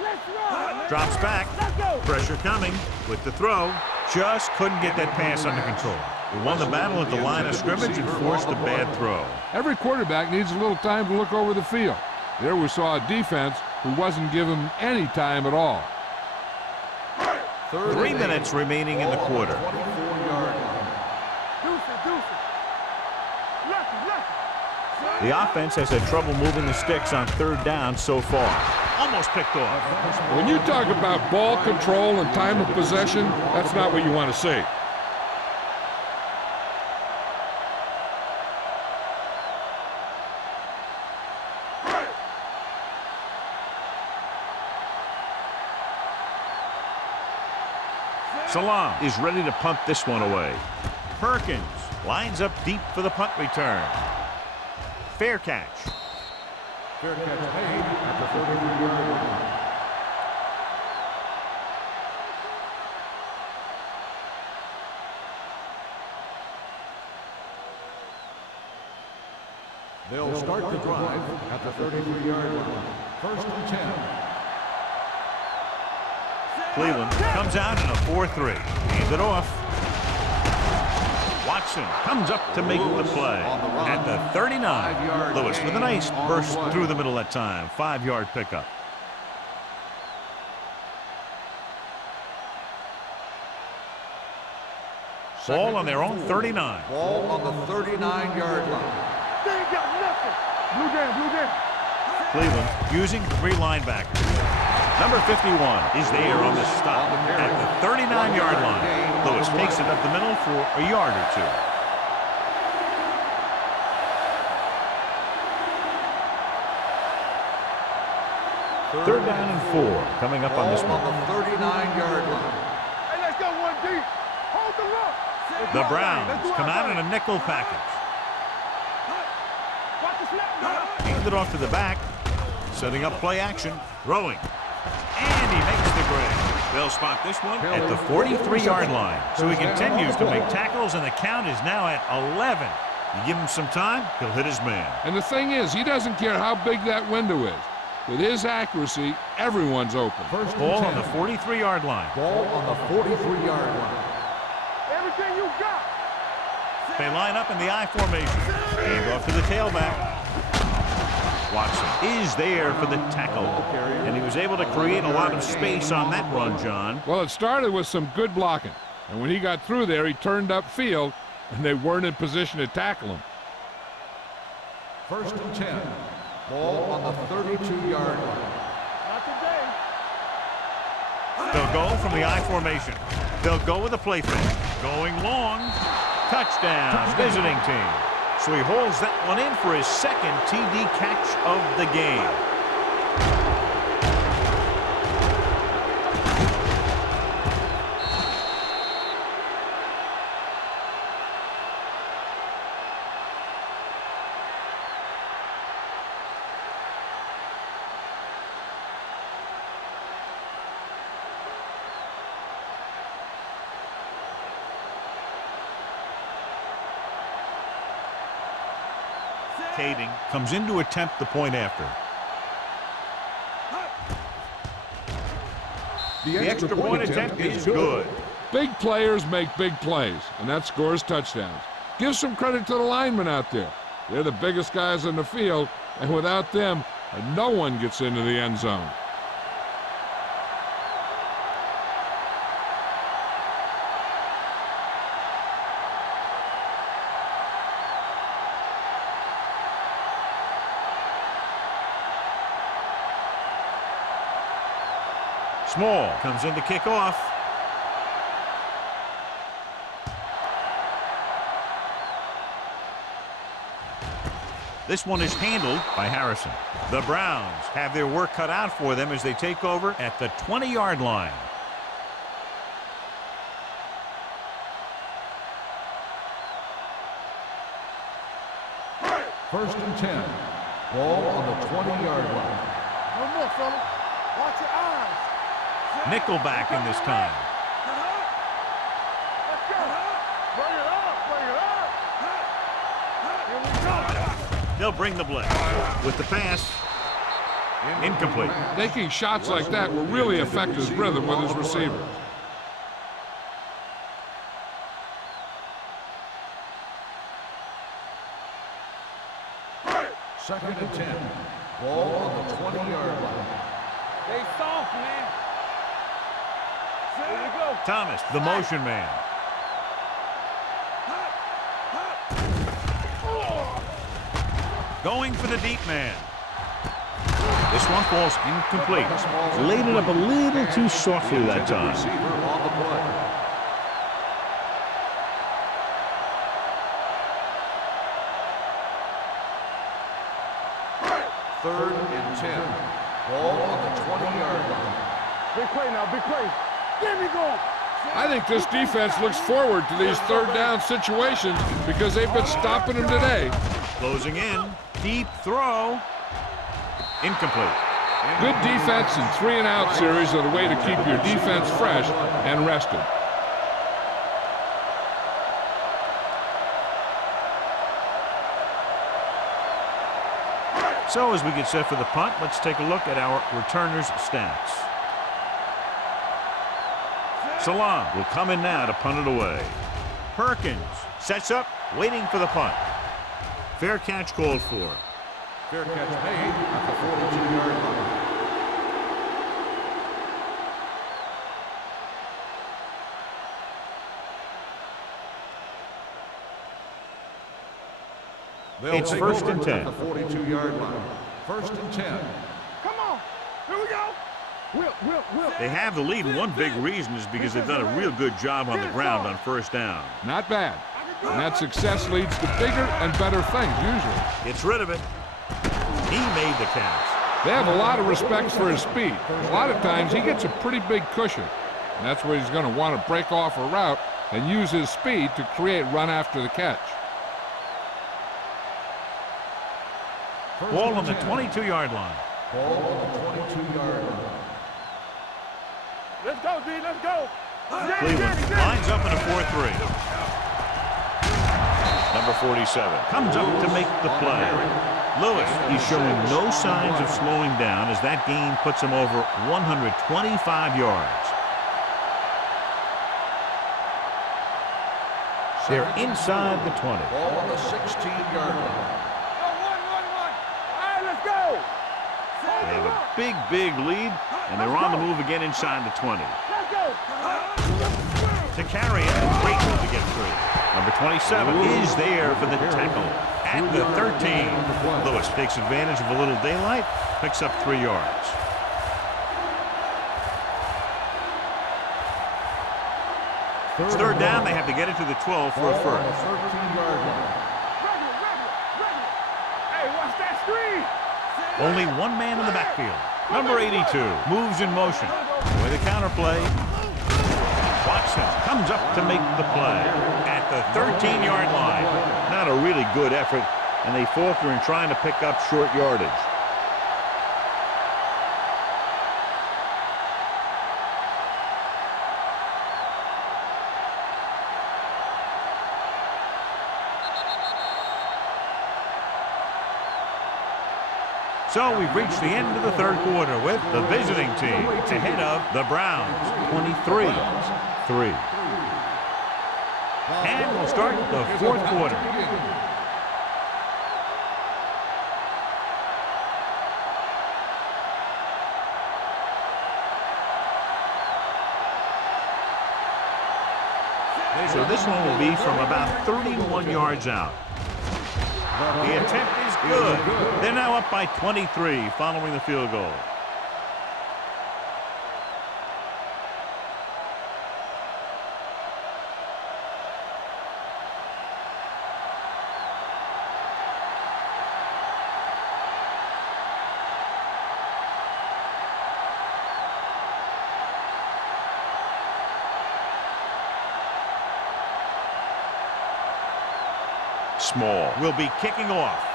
Let's run. Drops back. Let's go. Pressure coming with the throw. Just couldn't get that pass under control. He won the battle at the line of scrimmage and forced a bad throw. Every quarterback needs a little time to look over the field. There we saw a defense who wasn't given any time at all. 3 minutes remaining in the quarter. 24-yard line. Deuce. Left. The offense has had trouble moving the sticks on third down so far. Almost picked off. When you talk about ball control and time of possession, that's not what you want to see. Salam is ready to punt this one away. Perkins lines up deep for the punt return. Fair catch. Fair catch made at the 33-yard line. They'll start the drive at the 33-yard line. First and 10. Cleveland comes out in a 4-3. Hands it off. Watson comes up to make the play. At the 39, Lewis with a nice burst through the middle that time. 5-yard pickup. Ball on their own 39. Ball on the 39-yard line. They ain't got nothing. Blue down. Cleveland using 3 linebackers. Number 51 is there on the stop at the 39-yard line. Lewis takes it up the middle for a yard or 2. Third down and 4 coming up on this Ball one. on the 39-yard line. Hey, let's go one deep. Hold the look. The Browns come out in a nickel package. Watch the snap. Hand it off to the back. Setting up play action. Throwing. And he makes the grade. They'll spot this one at the 43-yard line. So he continues to make tackles, and the count is now at 11. You give him some time, he'll hit his man. And the thing is, he doesn't care how big that window is. With his accuracy, everyone's open. First and Ball on 10. the 43-yard line. Ball on the 43-yard line. Everything you got. They line up in the I formation. Hand off to the tailback. Watson is there for the tackle. And he was able to create a lot of space on that run, John. Well, it started with some good blocking. And when he got through there, he turned upfield, and they weren't in position to tackle him. First and 10. Ball on the 32-yard line. Not today. They'll go from the I formation. They'll go with a play fake. Going long. Touchdown, visiting team. So he holds that one in for his second TD catch of the game. Kading comes in to attempt the point after. The extra point attempt is good. Big players make big plays, and that scores touchdowns. Give some credit to the linemen out there. They're the biggest guys in the field, and without them, no one gets into the end zone. Small comes in to kick off. This one is handled by Harrison. The Browns have their work cut out for them as they take over at the 20-yard line. First and 10. Ball on the 20-yard line. No more, fella. Watch your eyes. Nickelback in this time. Let's go. Bring it up. Bring it up. Here we go. They'll bring the blitz. With the pass, incomplete. Taking shots like that will really affect his rhythm with his receivers. Second and 10. Ball on the 20-yard line. Stay soft, man. Here we go. Thomas, the motion man. Going for the deep man. This one falls incomplete. Laid it up a little too softly that time. Receiver on the play. Third and 10. Ball on the 20-yard line. Big play now, big play. Get me going. I think this defense looks forward to these third down situations because they've been stopping them today. Closing in. Deep throw. Incomplete. Good defense and 3-and-out series are the way to keep your defense fresh and rested. So as we get set for the punt, let's take a look at our returners' stats. Salam will come in now to punt it away. Perkins sets up, waiting for the punt. Fair catch called for. Fair catch made at the 42-yard line. It's first and 10. At the 42-yard line. First and 10. Come on. Here we go. Whip. They have the lead, and one big reason is because they've done a real good job on the ground on first down. Not bad. And that success leads to bigger and better things, usually. Gets rid of it. He made the catch. They have a lot of respect for his speed. A lot of times he gets a pretty big cushion. And that's where he's going to want to break off a route and use his speed to create run after the catch. Ball on the 22-yard line. Ball on the 22-yard line. Let's go, D. Let's go. Cleveland lines up in a 4-3. Number number 47. Comes up to make the play. Lewis, he's showing no signs of slowing down as that gain puts him over 125 yards. They're inside the 20. Ball on the 16-yard line. They have a big lead, and they're on the move again inside the 20. To carry it, great move to get through. Number 27 is there for the tackle at the 13. Lewis takes advantage of a little daylight, picks up 3 yards. It's third down. They have to get it to the 12 for a first. Hey, watch that screen. Only one man in the backfield. Number 82 moves in motion. With a counterplay. Watson comes up to make the play at the 13-yard line. Not a really good effort, and they falter in trying to pick up short yardage. So we've reached the end of the third quarter with the visiting team ahead of the Browns, 23-3. And we'll start the fourth quarter. So this one will be from about 31 yards out. The attempt is good. They're now up by 23 following the field goal. Small will be kicking off.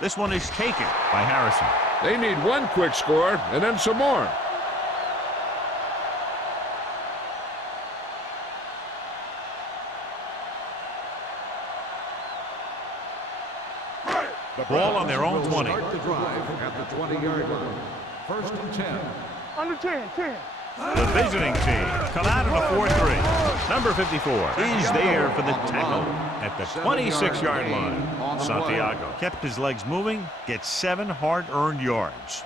This one is taken by Harrison. They need one quick score and then some more. Ball on their own 20. Start the drive at the 20-yard line. First and 10. Under 10. The visiting team come out in a 4-3. Number 54 is there for the tackle at the 26-yard line. Santiago kept his legs moving, gets 7 hard-earned yards.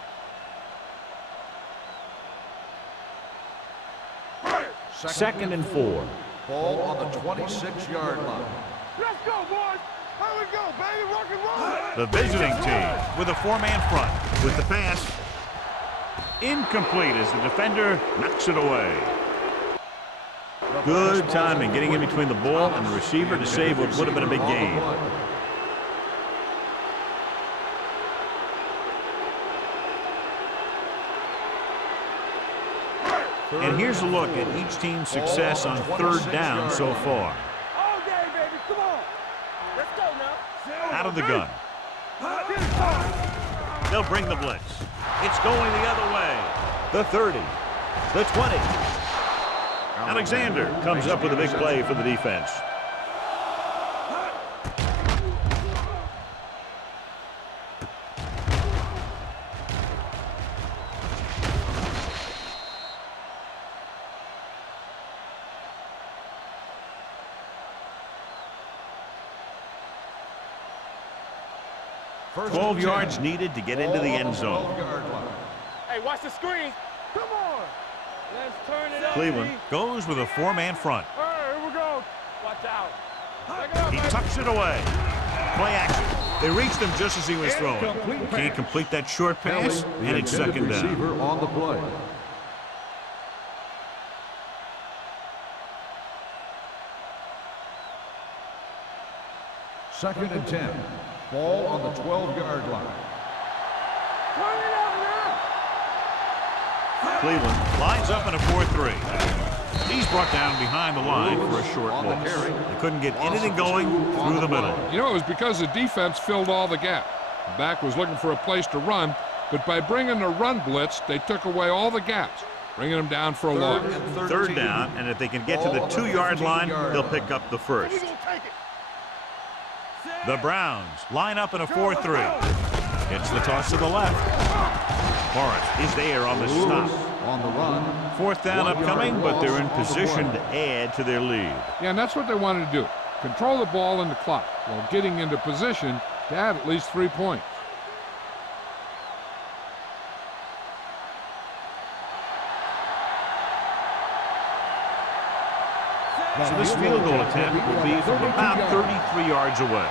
Second and 4. Ball on the 26-yard line. Let's go, boys. Here we go, baby. Rock and roll. The visiting team with a 4-man front with the pass. Incomplete as the defender knocks it away. Good timing getting in between the ball and the receiver to save what would have been a big gain. And here's a look at each team's success on third down so far. All day, baby. Come on. Let's go now. Out of the gun. They'll bring the blitz. It's going the other way. The 30. The 20. Alexander comes up with a big play for the defense. First 12 and yards 10. needed to get into the end zone. 12-yard line. Hey, watch the screen. Come on. Let's turn it up. Cleveland goes with a 4-man front. All right, here we go. Watch out. He tucks it away. Play action. They reached him just as he was throwing. Can't complete that short pass, Kelly, the and it's intended second down. receiver on the play. Second and 10. Ball on the 12-yard line. Turn it up now. Cleveland lines up in a 4-3. He's brought down behind the line for a short On the loss. carry. They couldn't get anything going through the middle. You know, it was because the defense filled all the gap. The back was looking for a place to run, but by bringing the run blitz, they took away all the gaps. bringing them down for a loss. Third down, and if they can get to the 2-yard line, they'll pick up the first. The Browns line up in a 4-3. It's the toss to the left. Morris is there on the stop. On the run. 4th down upcoming, but they're in position to add to their lead. Yeah, and that's what they wanted to do. Control the ball and the clock while getting into position to add at least 3 points. So this field goal attempt will be from about 33 yards away.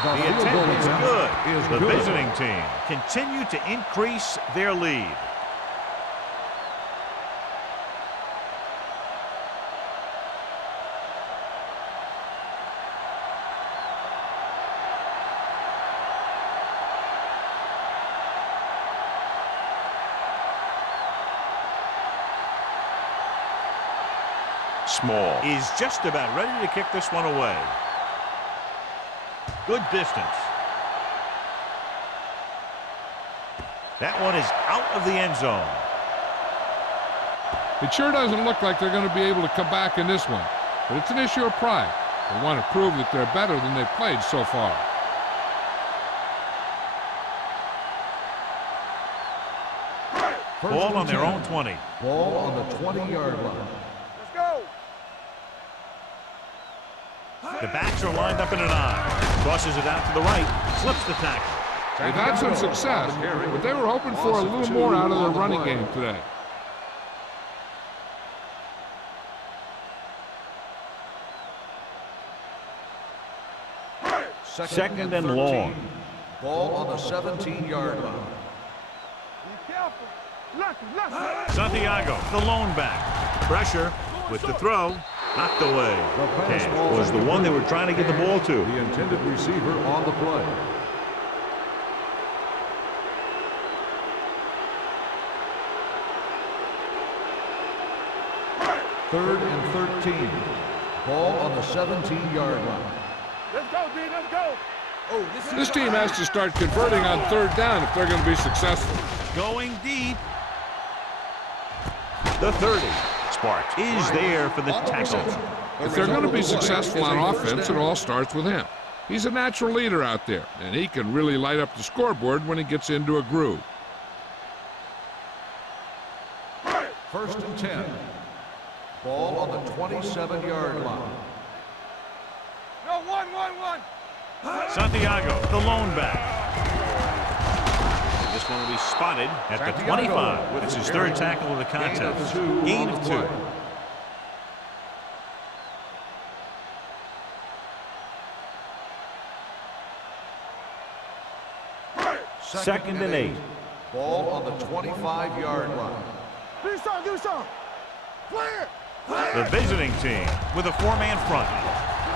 The attempt is good. The visiting team continue to increase their lead. Small is just about ready to kick this one away. Good distance. That one is out of the end zone. It sure doesn't look like they're going to be able to come back in this one, but it's an issue of pride. They want to prove that they're better than they've played so far. Ball on their own 20. Ball on the 20-yard line. Let's go. The backs are lined up in an I. Crosses it out to the right. Slips the tackle. They've had some success, but they were hoping for a little more out of their running game today. Second and long. Ball on the 17-yard line. Be careful. Left. Santiago, the lone back. Pressure with the throw. Knocked away. And was the one they were trying to get the ball to. The intended receiver on the play. Third and 13. Ball on the 17-yard line. Let's go, D. Let's go. This team has to start converting on 3rd down if they're going to be successful. Going deep. The 30. Sparks is there for the tackle. If they're going to be successful on offense, it all starts with him. He's a natural leader out there, and he can really light up the scoreboard when he gets into a groove. First and 10. Ball on the 27-yard line. No, one. Santiago, the lone back. This one will be spotted at the 25. It's his 3rd tackle of the contest. Gain of 2. Second and 8. Ball on the 25-yard line. Do something. Clear. The visiting team with a 4-man front.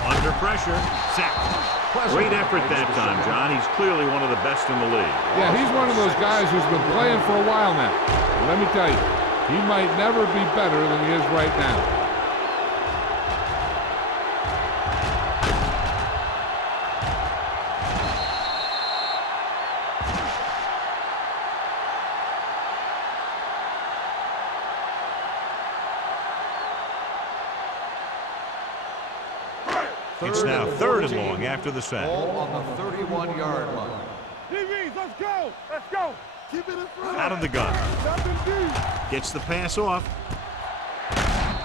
Under pressure, sacked. Great effort that time, John. He's clearly one of the best in the league. Yeah, he's one of those guys who's been playing for a while now. And let me tell you, he might never be better than he is right now. It's now 3rd and long after the sack. Ball on the 31-yard line. DBs, let's go. Keep it in front. Out of the gun. Gets the pass off.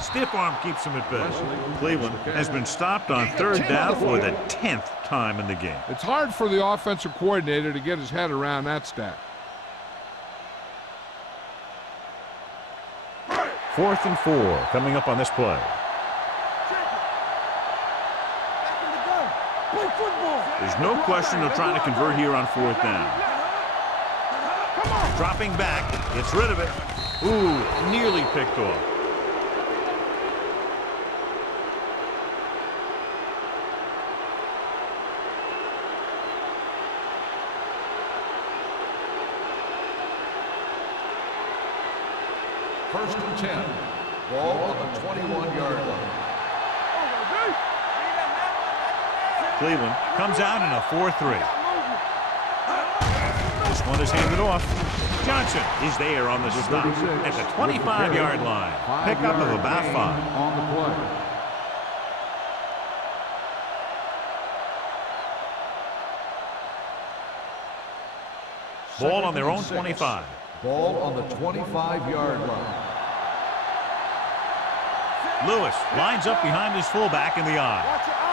Stiff arm keeps him at bay. Cleveland has been stopped on 3rd down for the 10th time in the game. It's hard for the offensive coordinator to get his head around that stat. 4th and 4 coming up on this play. There's no question they're trying to convert here on 4th down. Dropping back, gets rid of it. Ooh, nearly picked off. First and 10. Ball on the 21-yard line. Cleveland comes out in a 4-3. This one is handed off. Johnson is there on the stop at the 25-yard line. Pickup of about 5. On the play. Ball on their own 25. Ball on the 25-yard line. Lewis lines up behind his fullback in the eye. Watch your eyes.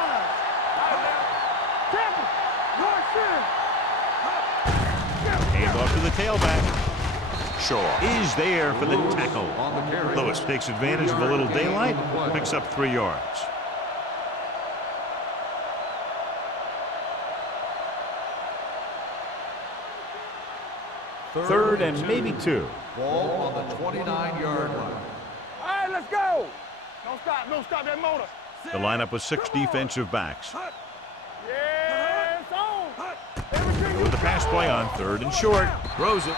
Hand off to the tailback. Shaw is there for the tackle. On the carry. Lewis takes advantage of a little daylight, picks up 3 yards. Third and maybe 2. Ball on the 29-yard line. All right, let's go. Don't stop that motor. The lineup with 6 defensive backs. Yeah, it's on. Everything With the pass play on 3rd and short. Throws it.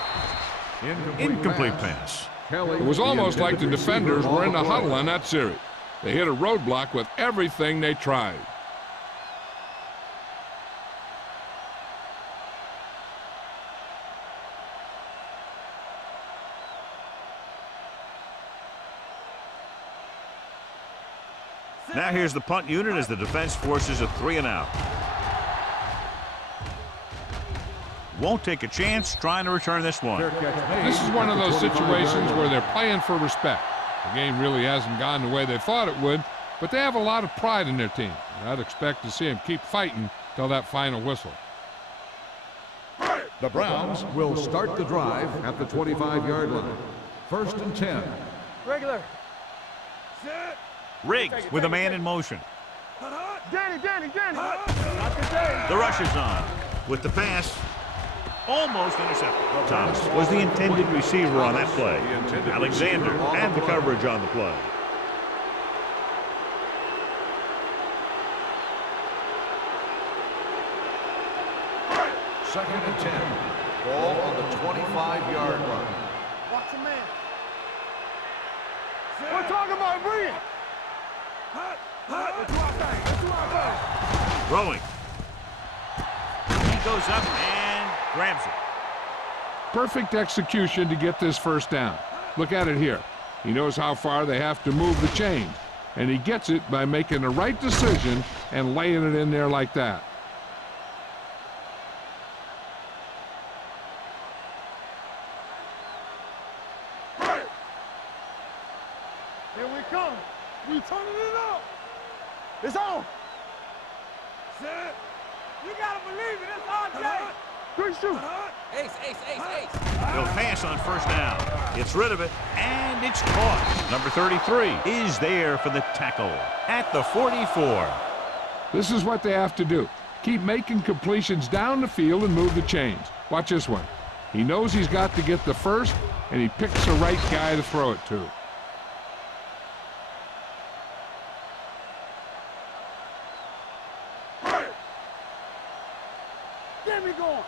Incomplete pass. Kelly, It was almost like the intended defenders receiver were in on the play. huddle on that series. They hit a roadblock with everything they tried. Now here's the punt unit as the defense forces a 3 and out. Won't take a chance trying to return this one. This is one of those situations where they're playing for respect. The game really hasn't gone the way they thought it would, but they have a lot of pride in their team. And I'd expect to see them keep fighting till that final whistle. The Browns will start the drive at the 25-yard line. 1st and 10. regular. Set. Riggs with a man in motion. Danny. Not today. The rush is on. With the pass, almost intercepted. Thomas was the intended receiver on that play. Alexander had the coverage on the play. Second and 10. Ball on the 25-yard line. Watch your man. We're talking about bringing. Let's do our thing. Throwing. He goes up and grabs it. Perfect execution to get this first down. Look at it here. He knows how far they have to move the chain, and he gets it by making the right decision and laying it in there like that. Here we come. We turning it up. It's on. Set. You gotta believe it. It's our day. Good shoot. Ace. They'll pass on first down. Gets rid of it, and it's caught. Number 33 is there for the tackle at the 44. This is what they have to do. Keep making completions down the field and move the chains. Watch this one. He knows he's got to get the first, and he picks the right guy to throw it to. Get me going.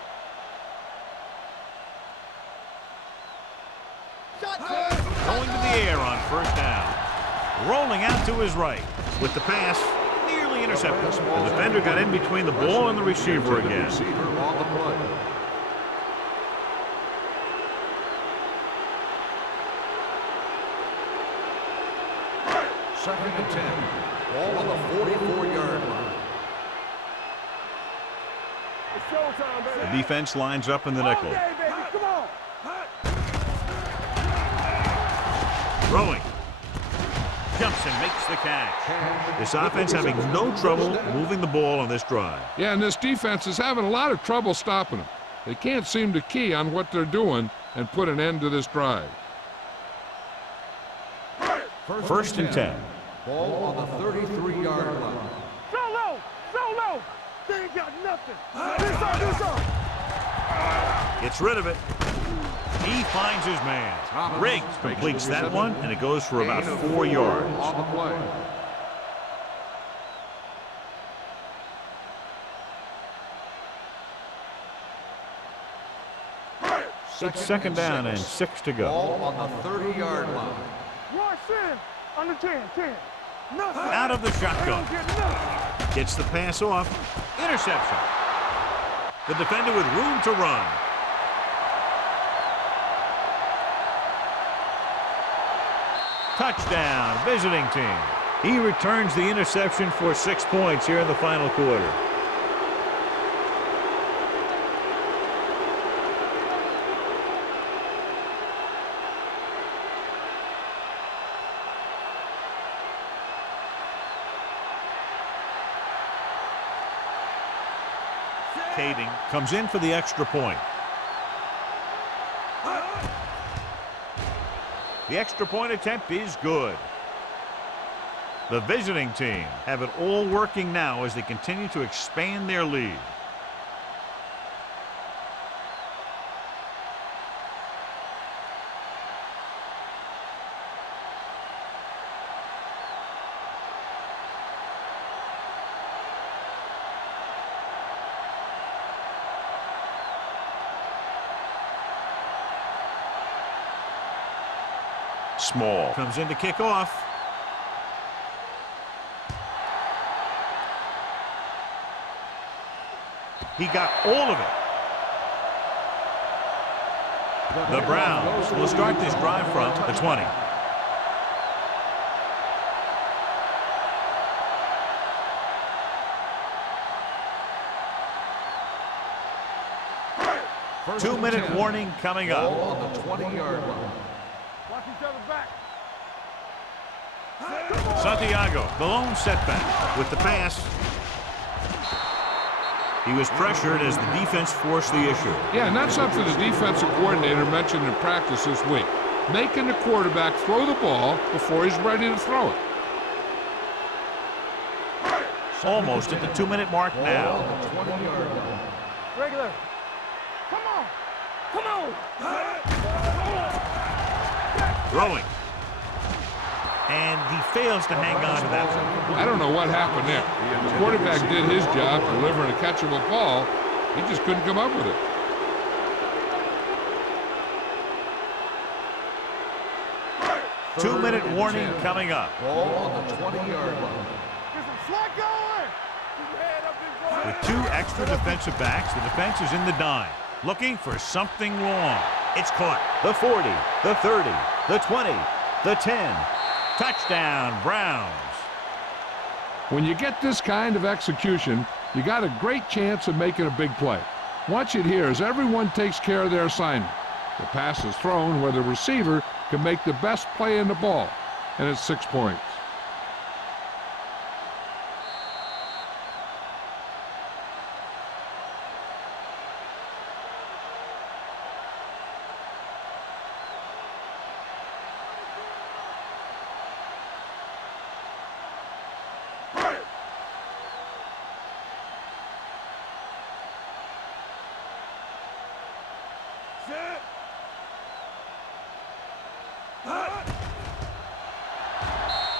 Going to the air on first down. Rolling out to his right. With the pass, nearly intercepted. The defender got in between the ball and the receiver again. Receiver on the play. Second and 10. Ball on the 44-yard line. It's showtime, baby. The defense lines up in the nickel. Okay, baby. Come on. Throwing. Jumps and makes the catch. This offense having no trouble moving the ball on this drive. Yeah, and this defense is having a lot of trouble stopping them. They can't seem to key on what they're doing and put an end to this drive. First and 10. Ball on the 33-yard line. So low. They ain't got nothing. Do something. Gets rid of it. He finds his man. Riggs completes that one, and it goes for about 4 yards. On the play. It's second down and 6 to go. Ball on the 30-yard line. Rush in. Under 10. Nothing. Out of the They shotgun. don't get nothing. Gets the pass off. Interception. The defender with room to run. Touchdown, visiting team. He returns the interception for 6 points here in the final quarter. Kading comes in for the extra point. The extra point attempt is good. The visiting team have it all working now as they continue to expand their lead. Small comes in to kick off. He got all of it. The Browns will start this drive from the 20. Two-minute warning coming up. On the 20-yard line. Watch each other back. Santiago, the lone setback with the pass. He was pressured as the defense forced the issue. Yeah, and that's something the defensive coordinator mentioned in practice this week. Making the quarterback throw the ball before he's ready to throw it. Almost at the 2-minute mark now. On the 20-yard line. Regular. Come on. Come on. Throwing. And he fails to hang on to that one. I don't know what happened there. The quarterback did his job delivering a catchable ball. He just couldn't come up with it. Two-minute warning coming up. Ball on the 20-yard line. Get some slack going. Keep your head up this way. With 2 extra defensive backs, the defense is in the dime, looking for something long. It's caught. The 40, the 30, the 20, the 10. Touchdown, Browns. When you get this kind of execution, you got a great chance of making a big play. Watch it here as everyone takes care of their assignment. The pass is thrown where the receiver can make the best play in the ball, and it's 6 points.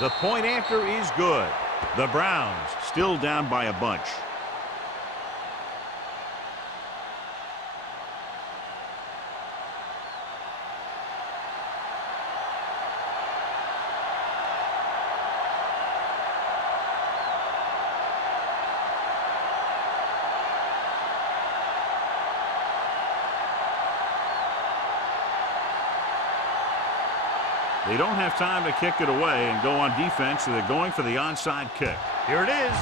The point after is good. The Browns still down by a bunch. They don't have time to kick it away and go on defense, so they're going for the onside kick. Here it is.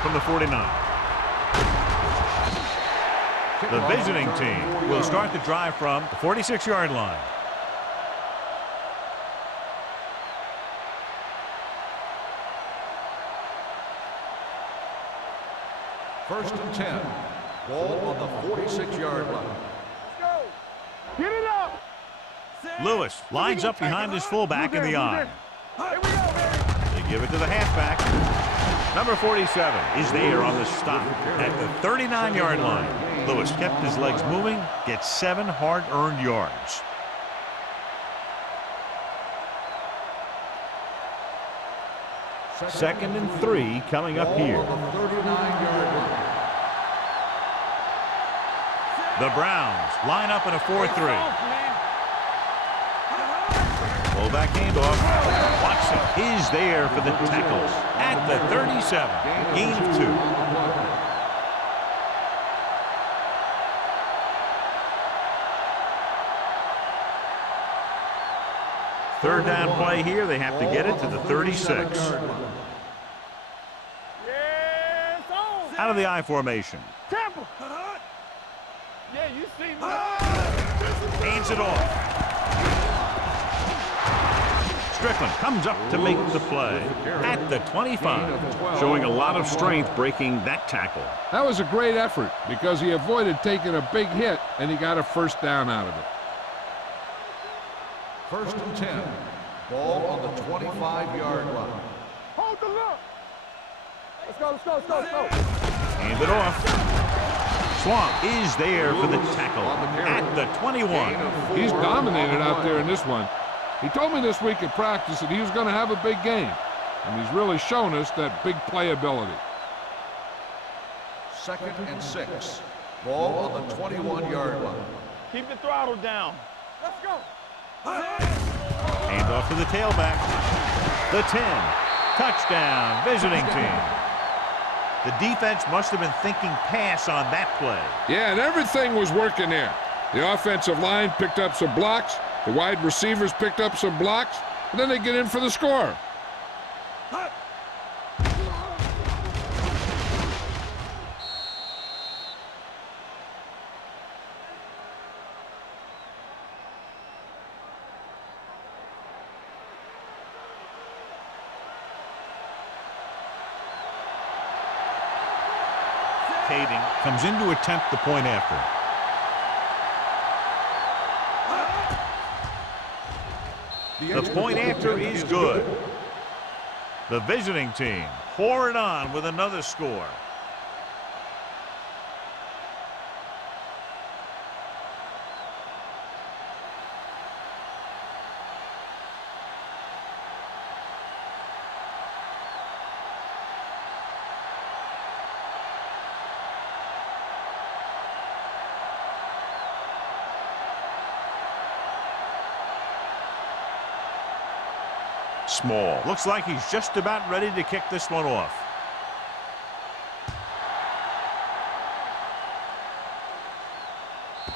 From the 49. The visiting team will start the drive from the 46-yard line. First and 10. Ball on the 46-yard line. Let's go. Get it up. Lewis lines up behind his fullback in the eye. Here we go, baby. They give it to the halfback. Number 47 is there on the stop at the 39-yard line. Lewis kept his legs moving, gets 7 hard-earned yards. Second and 3 coming up here. Ball on the 39-yard line. The Browns line up in a 4-3. Fullback handoff. Watson is there for the tackle at the 37. Gain of 2. Third down play here. They have to get it to the 36. Out of the I formation. Temple. Yeah, you see me. Hands it off. Strickland comes up to make the play at the 25, showing a lot of strength breaking that tackle. That was a great effort because he avoided taking a big hit and he got a first down out of it. 1st and 10. Ball on the 25-yard line. Hold the look. Let's go, let's go, let's go, let's go. Hand it off. Swamp is there for the tackle at the 21. He's dominated out there in this one. He told me this week at practice that he was going to have a big game, and he's really shown us that big playability. 2nd and 6. Ball on the 21-yard line. Keep the throttle down. Let's go. Hand off to the tailback. The 10. Touchdown, visiting team. The defense must have been thinking pass on that play. Yeah, and everything was working there. The offensive line picked up some blocks. The wide receivers picked up some blocks. And then they get in for the score. Kading comes in to attempt the point after. The point after is good. The visiting team pouring on with another score. Small. Looks like he's just about ready to kick this one off.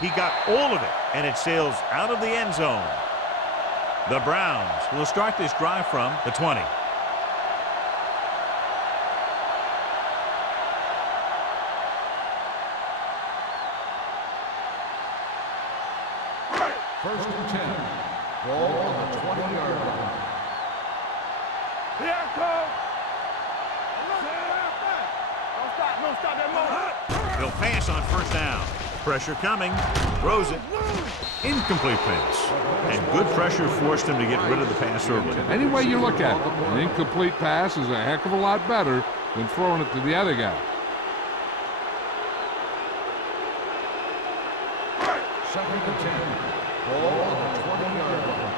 He got all of it, and it sails out of the end zone. The Browns will start this drive from the 20. First and 10. Ball on the 20-yard line. Here it comes. Don't stop that moment. He'll pass on first down. Pressure coming. Throws it. Incomplete pass. And good pressure forced him to get rid of the pass early. Any way you look at it, an incomplete pass is a heck of a lot better than throwing it to the other guy. 2nd and 10. Ball on the 20-yard line.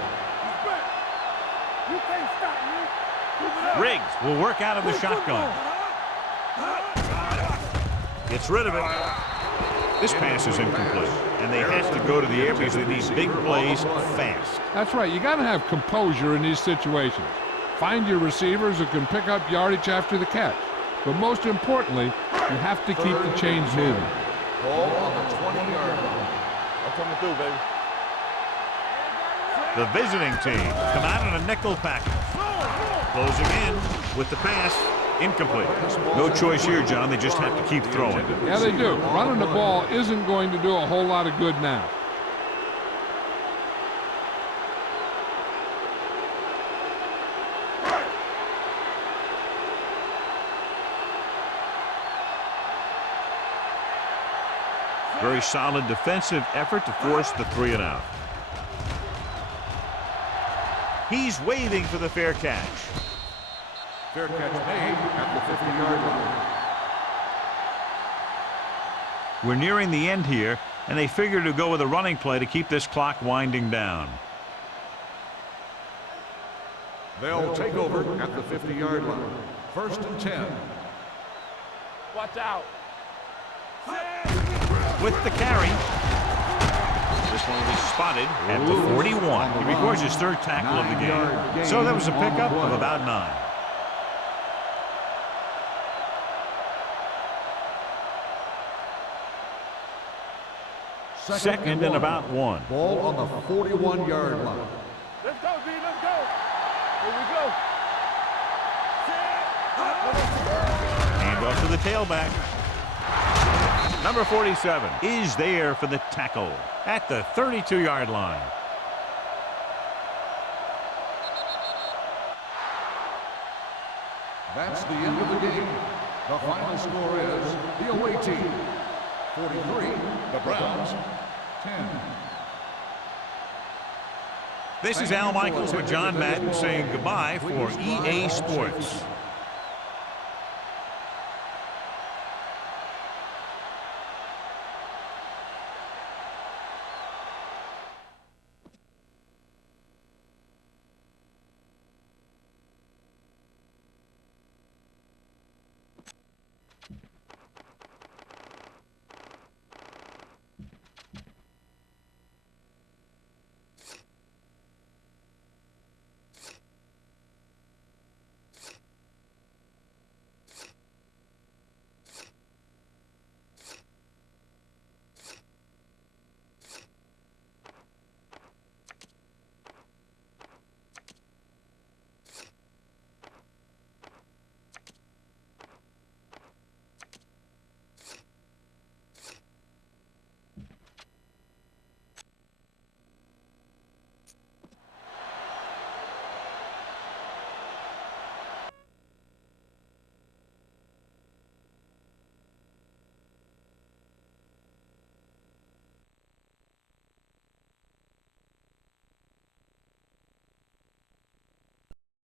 You can't stop me. Riggs will work out of the shotgun. Gets rid of it. This pass is incomplete, and they have to go to the air because they need big plays fast. That's right. You got to have composure in these situations. Find your receivers who can pick up yardage after the catch. But most importantly, you have to keep the chains moving. Ball on the 20-yard line. I'm coming through, baby. The visiting team come out in a nickel package. Closing in with the pass. Incomplete. No choice here, John. They just have to keep throwing. Yeah, they do. Running the ball isn't going to do a whole lot of good now. Very solid defensive effort to force the 3-and-out. He's waving for the fair catch. Fair catch made at the 50-yard line. We're nearing the end here, and they figure to go with a running play to keep this clock winding down. They'll take over at the 50-yard line. 1st and 10. Watch out. With the carry. This one was spotted at the 41. He records his third tackle of the game. So that was a pickup of about 9. Second and about 1. Ball on the 41-yard line. Let's go, D. Let's go. Here we go. Hand off to the tailback. Number 47 is there for the tackle at the 32-yard line. That's the end of the game. The final score is the away team 43, the Browns 10. This is Al Michaels with John Madden saying goodbye for EA Sports.